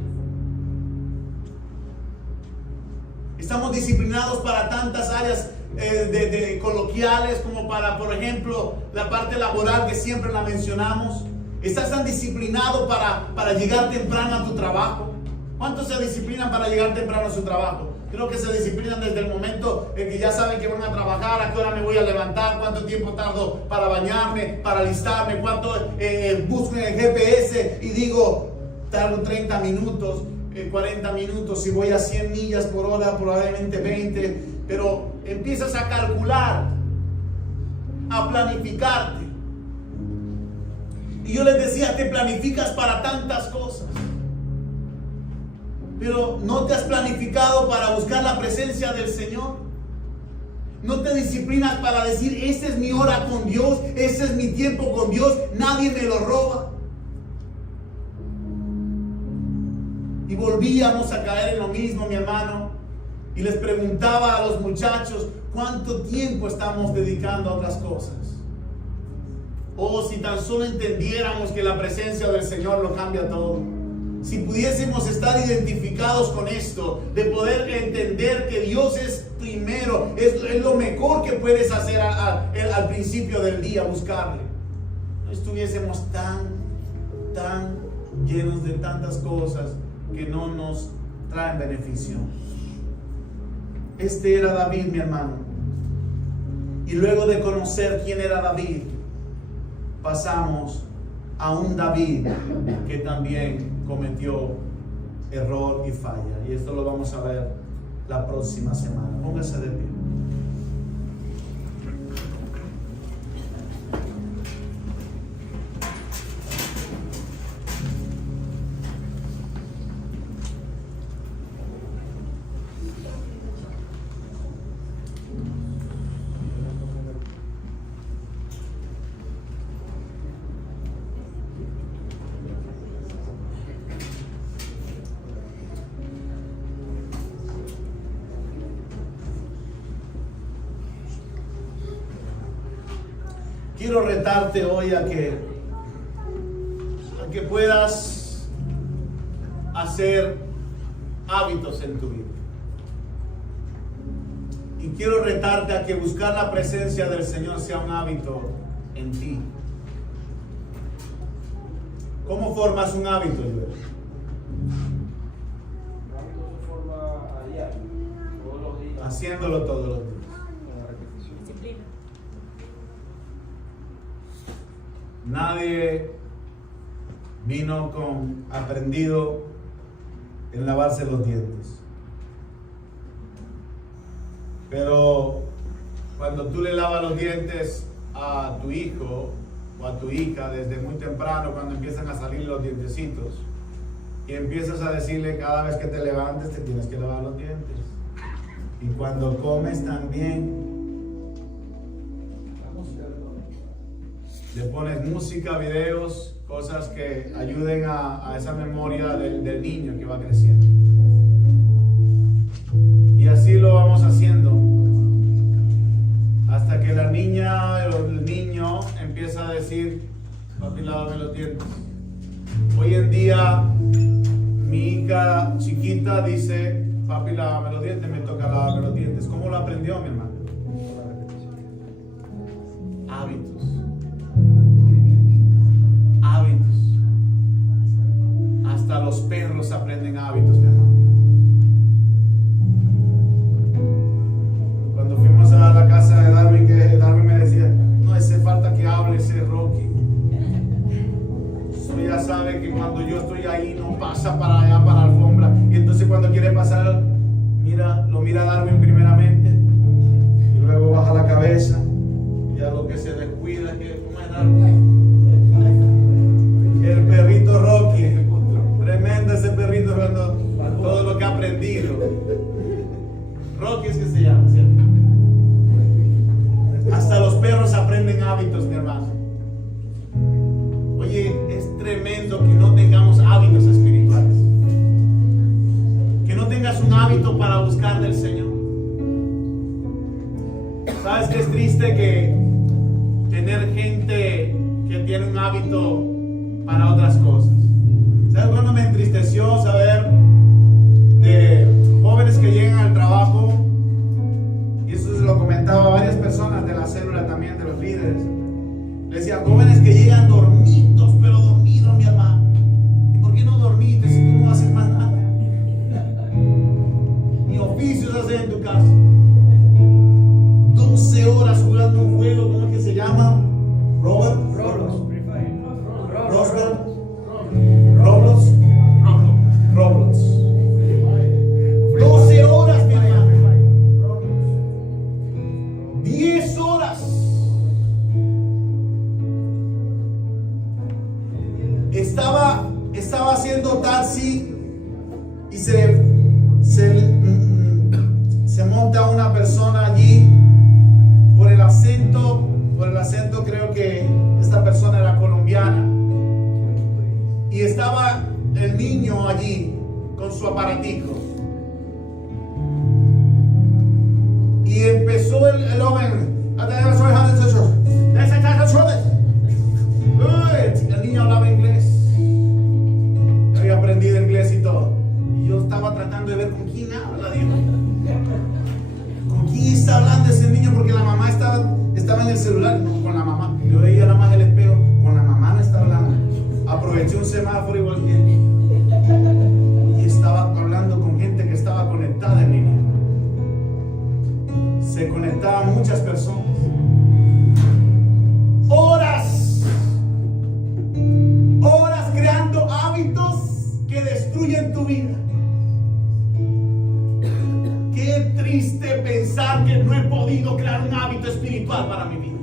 Estamos disciplinados para tantas áreas de coloquiales, como para, por ejemplo, la parte laboral que siempre la mencionamos. Estás tan disciplinado para llegar temprano a tu trabajo. ¿Cuántos se disciplinan para llegar temprano a su trabajo? Creo que se disciplinan desde el momento en que ya saben que van a trabajar, a qué hora me voy a levantar, cuánto tiempo tardo para bañarme, para alistarme, cuánto busco en el GPS y digo, tardo 30 minutos, 40 minutos, si voy a 100 millas por hora, probablemente 20, pero empiezas a calcular, a planificarte. Y yo les decía, te planificas para tantas cosas, pero no te has planificado para buscar la presencia del Señor. No te disciplinas para decir: esta es mi hora con Dios, ese es mi tiempo con Dios, nadie me lo roba. Y volvíamos a caer en lo mismo, mi hermano. Y les preguntaba a los muchachos: ¿cuánto tiempo estamos dedicando a otras cosas? Oh, si tan solo entendiéramos que la presencia del Señor lo cambia todo. Si pudiésemos estar identificados con esto, de poder entender que Dios es primero, es lo mejor que puedes hacer al principio del día, buscarle. No estuviésemos tan llenos de tantas cosas que no nos traen beneficio. Este era David, mi hermano. Y luego de conocer quién era David, pasamos a un David que también cometió error y falla. Y esto lo vamos a ver la próxima semana. Póngase de pie. Quiero retarte hoy a que puedas hacer hábitos en tu vida. Y quiero retarte a que buscar la presencia del Señor sea un hábito en ti. ¿Cómo formas un hábito, Joel? Un hábito se forma a diario, todos los días. Haciéndolo todos los días. Disciplina. Nadie vino con aprendido en lavarse los dientes. Pero cuando tú le lavas los dientes a tu hijo o a tu hija desde muy temprano, cuando empiezan a salir los dientecitos, y empiezas a decirle cada vez que te levantes te tienes que lavar los dientes. Y cuando comes también, le pones música, videos, cosas que ayuden a esa memoria del niño que va creciendo. Y así lo vamos haciendo hasta que la niña o el niño empieza a decir: papi, lávame los dientes. Hoy en día mi hija chiquita dice: papi, lávame los dientes, me toca lavarme los dientes. ¿Cómo lo aprendió, mi hermano? Hábitos. Hábitos. Hasta los perros aprenden hábitos, mi hermano. Cuando fuimos a la casa de Darwin, que Darwin me decía: no hace falta que hable ese Rocky. Eso ya sabe que cuando yo estoy ahí no pasa para allá, para la alfombra. Y entonces cuando quiere pasar, lo mira Darwin primeramente, y luego baja la cabeza. Y a lo que se descuida, ¿cómo es Darwin? El perrito Rocky, tremendo ese perrito, cuando todo lo que ha aprendido. Rocky es que se llama, ¿cierto? Hasta los perros aprenden hábitos, mi hermano. Oye, es tremendo que no tengamos hábitos espirituales. Que no tengas un hábito para buscar del Señor. ¿Sabes qué es triste? Que tener gente que tiene un hábito para otras cosas. ¿Sabes cuándo me entristeció saber de jóvenes que llegan al trabajo? Y eso se lo comentaba a varias personas de la célula también, de los líderes. Le decía: jóvenes que llegan dormidos, pero dormidos, mi hermano. ¿Y por qué no dormiste si tú no haces más nada? Ni oficios haces en tu casa. 12 horas jugando un juego, ¿cómo es que se llama? Roblox. Roblox. 12 horas, mi hermano. 10 horas. Estaba haciendo taxi y se monta una persona allí. Por el acento creo que esta persona era colombiana. Y estaba el niño allí con su aparatico. Y empezó el joven a tener el niño hablaba inglés. Yo había aprendido inglés y todo. Y yo estaba tratando de ver con quién habla, Dios. ¿Con quién está hablando ese niño? Porque la mamá estaba en el celular, no con la mamá. Yo veía nada más el espejo, con la mamá no estaba hablando. Aproveché un semáforo igual que él. Y estaba hablando con gente que estaba conectada en línea. Se conectaban muchas personas. Horas destruyen tu vida. Qué triste pensar que no he podido crear un hábito espiritual para mi vida.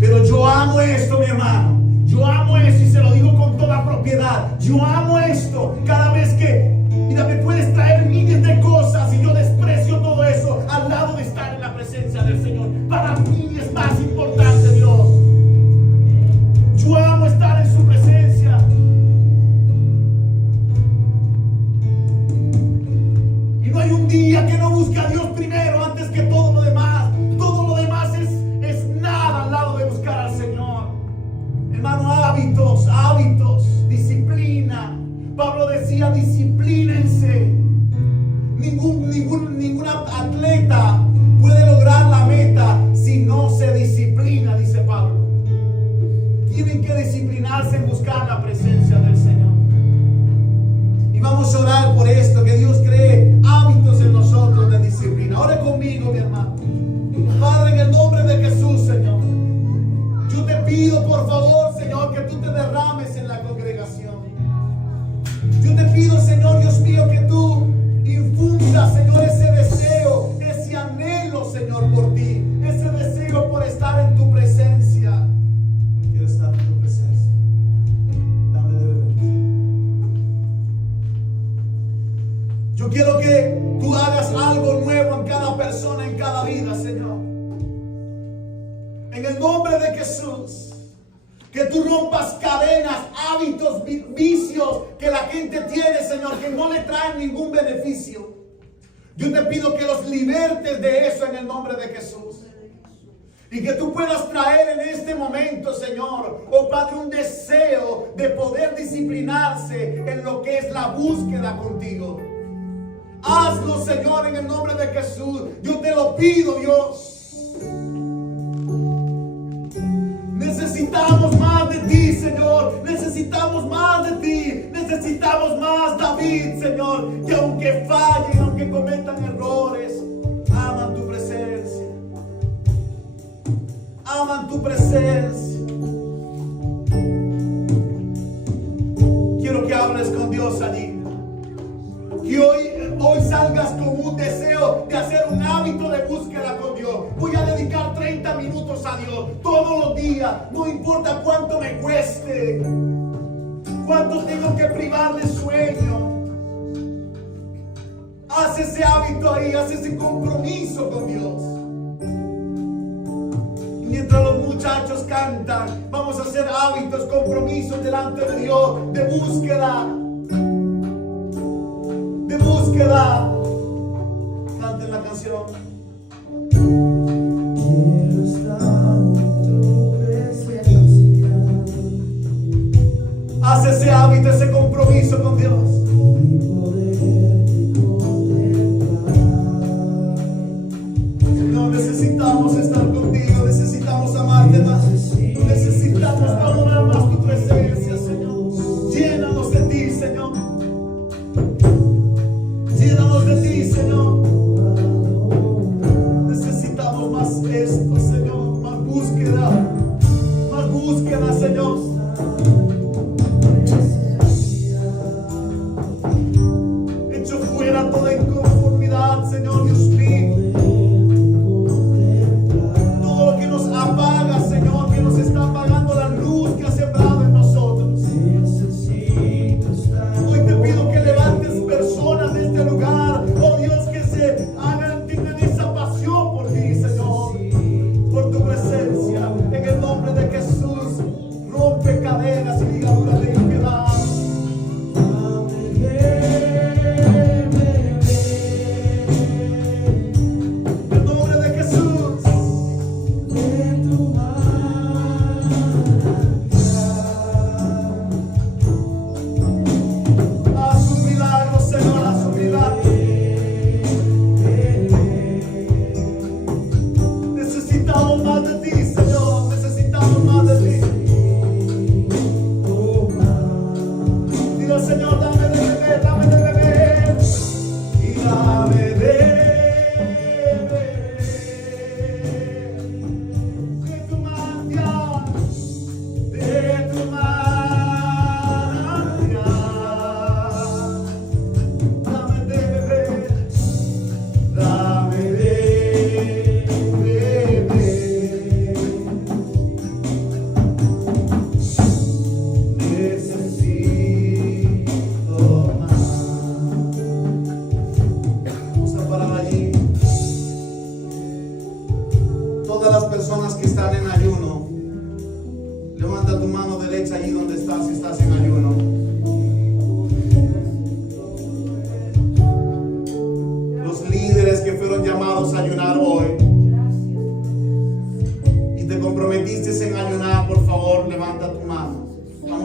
Pero yo amo esto, mi hermano. Yo amo esto y se lo digo con toda propiedad. Yo amo esto. Cada vez que, mira, me puedes traer miles de cosas y yo desprecio todo eso al lado de estar en la presencia del Señor. Para mí es más importante Dios. Yo amo estar en su presencia. Y no hay un día que no busque a Dios primero antes que todo lo demás. Todo lo demás es nada al lado de buscar al Señor. Hermano, hábitos, disciplina. Pablo decía, disciplínense. Ningún atleta puede lograr la meta si no se disciplina, dice Pablo. Tienen que disciplinarse en buscar la presencia del Señor. Y vamos a orar por esto, que Dios cree hábitos en nosotros de disciplina. Ore conmigo, mi hermano. Padre, en el nombre de Jesús, Señor, yo te pido, por favor, Señor, que tú te derrames en la congregación. Yo te pido, Señor, Dios mío, que tú infunda, Señor, ese deseo, ese anhelo, Señor, por ti, ese deseo por estar en tu presencia. Quiero estar en tu presencia. Dame de beber. Yo quiero que tú hagas algo nuevo en cada persona, en cada vida, Señor. En el nombre de Jesús. Que tú rompas cadenas, hábitos, vicios que la gente tiene, Señor, que no le traen ningún beneficio. Yo te pido que los libertes de eso en el nombre de Jesús. Y que tú puedas traer en este momento, Señor, oh Padre, un deseo de poder disciplinarse en lo que es la búsqueda contigo. Hazlo, Señor, en el nombre de Jesús. Yo te lo pido, Dios. Necesitamos más de ti, Señor. Necesitamos más de ti. Necesitamos más, David, Señor. Que aunque fallen, aunque cometan errores, aman tu presencia. Aman tu presencia. Quiero que hables con Dios allí. Que hoy salgas con un deseo de hacer un hábito de búsqueda con Dios. Voy a dedicar 30 minutos a Dios todos los días. No importa cuánto me cueste, cuánto tengo que privar de sueño. Haz ese hábito ahí, haz ese compromiso con Dios. Y mientras los muchachos cantan, vamos a hacer hábitos, compromisos delante de Dios, de búsqueda. De búsqueda. Canten la canción. Quiero estar en tu presencia. Haz ese hábito, ese compromiso con Dios. Y poderte contemplar. Señor, necesitamos estar contigo, necesitamos amarte más. Necesitamos valorar más tu presencia, Señor. Llénanos de ti, Señor. Llénanos de ti, Señor. Necesitamos más esto, Señor. Más búsqueda, Señor.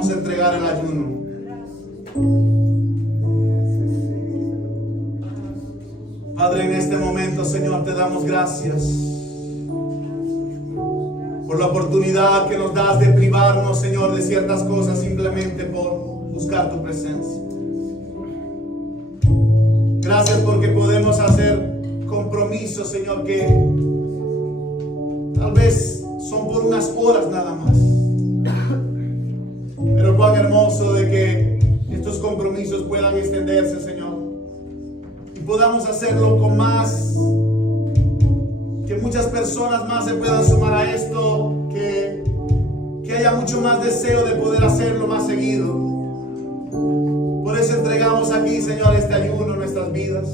vamos a entregar el ayuno. Padre, en este momento, Señor, te damos gracias por la oportunidad que nos das de privarnos, Señor, de ciertas cosas simplemente por buscar tu presencia. Gracias porque podemos hacer compromisos, Señor, que tal vez son por unas horas nada más. Pero cuán hermoso de que estos compromisos puedan extenderse, Señor, y podamos hacerlo con más, que muchas personas más se puedan sumar a esto, que haya mucho más deseo de poder hacerlo más seguido. Por eso entregamos aquí, Señor, este ayuno en nuestras vidas.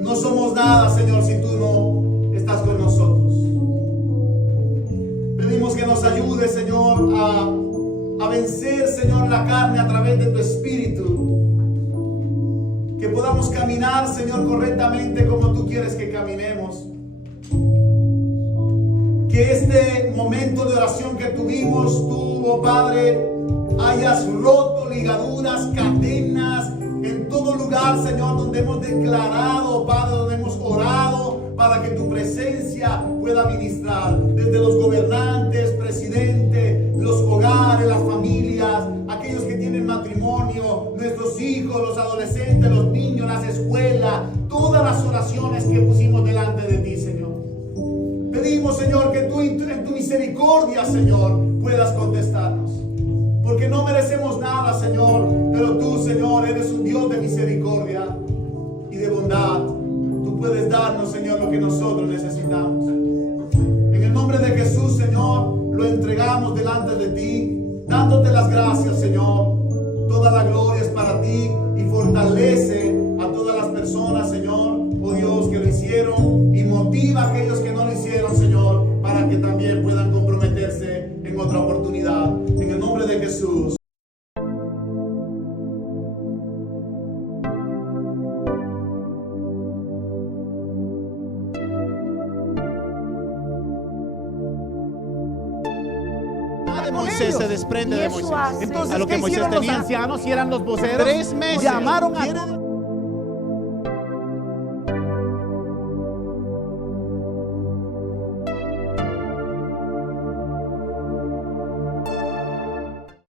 No somos nada, Señor, si tú no estás con nosotros. Pedimos que nos ayudes, Señor, a vencer, Señor, la carne a través de tu Espíritu. Que podamos caminar, Señor, correctamente como tú quieres que caminemos. Que este momento de oración que tuvimos, tú, oh Padre, hayas roto ligaduras, cadenas, en todo lugar, Señor, donde hemos declarado, Padre, donde hemos orado, para que tu presencia pueda ministrar, desde los gobernantes, presidentes, los hogares, las familias, aquellos que tienen matrimonio, nuestros hijos, los adolescentes, los niños, las escuelas, todas las oraciones que pusimos delante de ti, Señor. Pedimos, Señor, que tú en tu misericordia, Señor, puedas contestarnos. Porque no merecemos nada, Señor, pero tú, Señor, eres un Dios de misericordia y de bondad. Tú puedes darnos, Señor, lo que nosotros necesitamos. En el nombre de Jesús, Señor, lo entregamos delante de ti, dándote las gracias, Señor. Toda la gloria es para ti y fortalece a todas las personas, Señor, oh Dios, que lo hicieron, y motiva a aquellos que no lo hicieron, Señor, para que también puedan comprometerse en otra oportunidad. En el nombre de Jesús. De Moisés se desprende de Moisés. Entonces, a lo que ¿qué Moisés hicieron los tenía. ancianos y eran los voceros? 3 meses. Llamaron a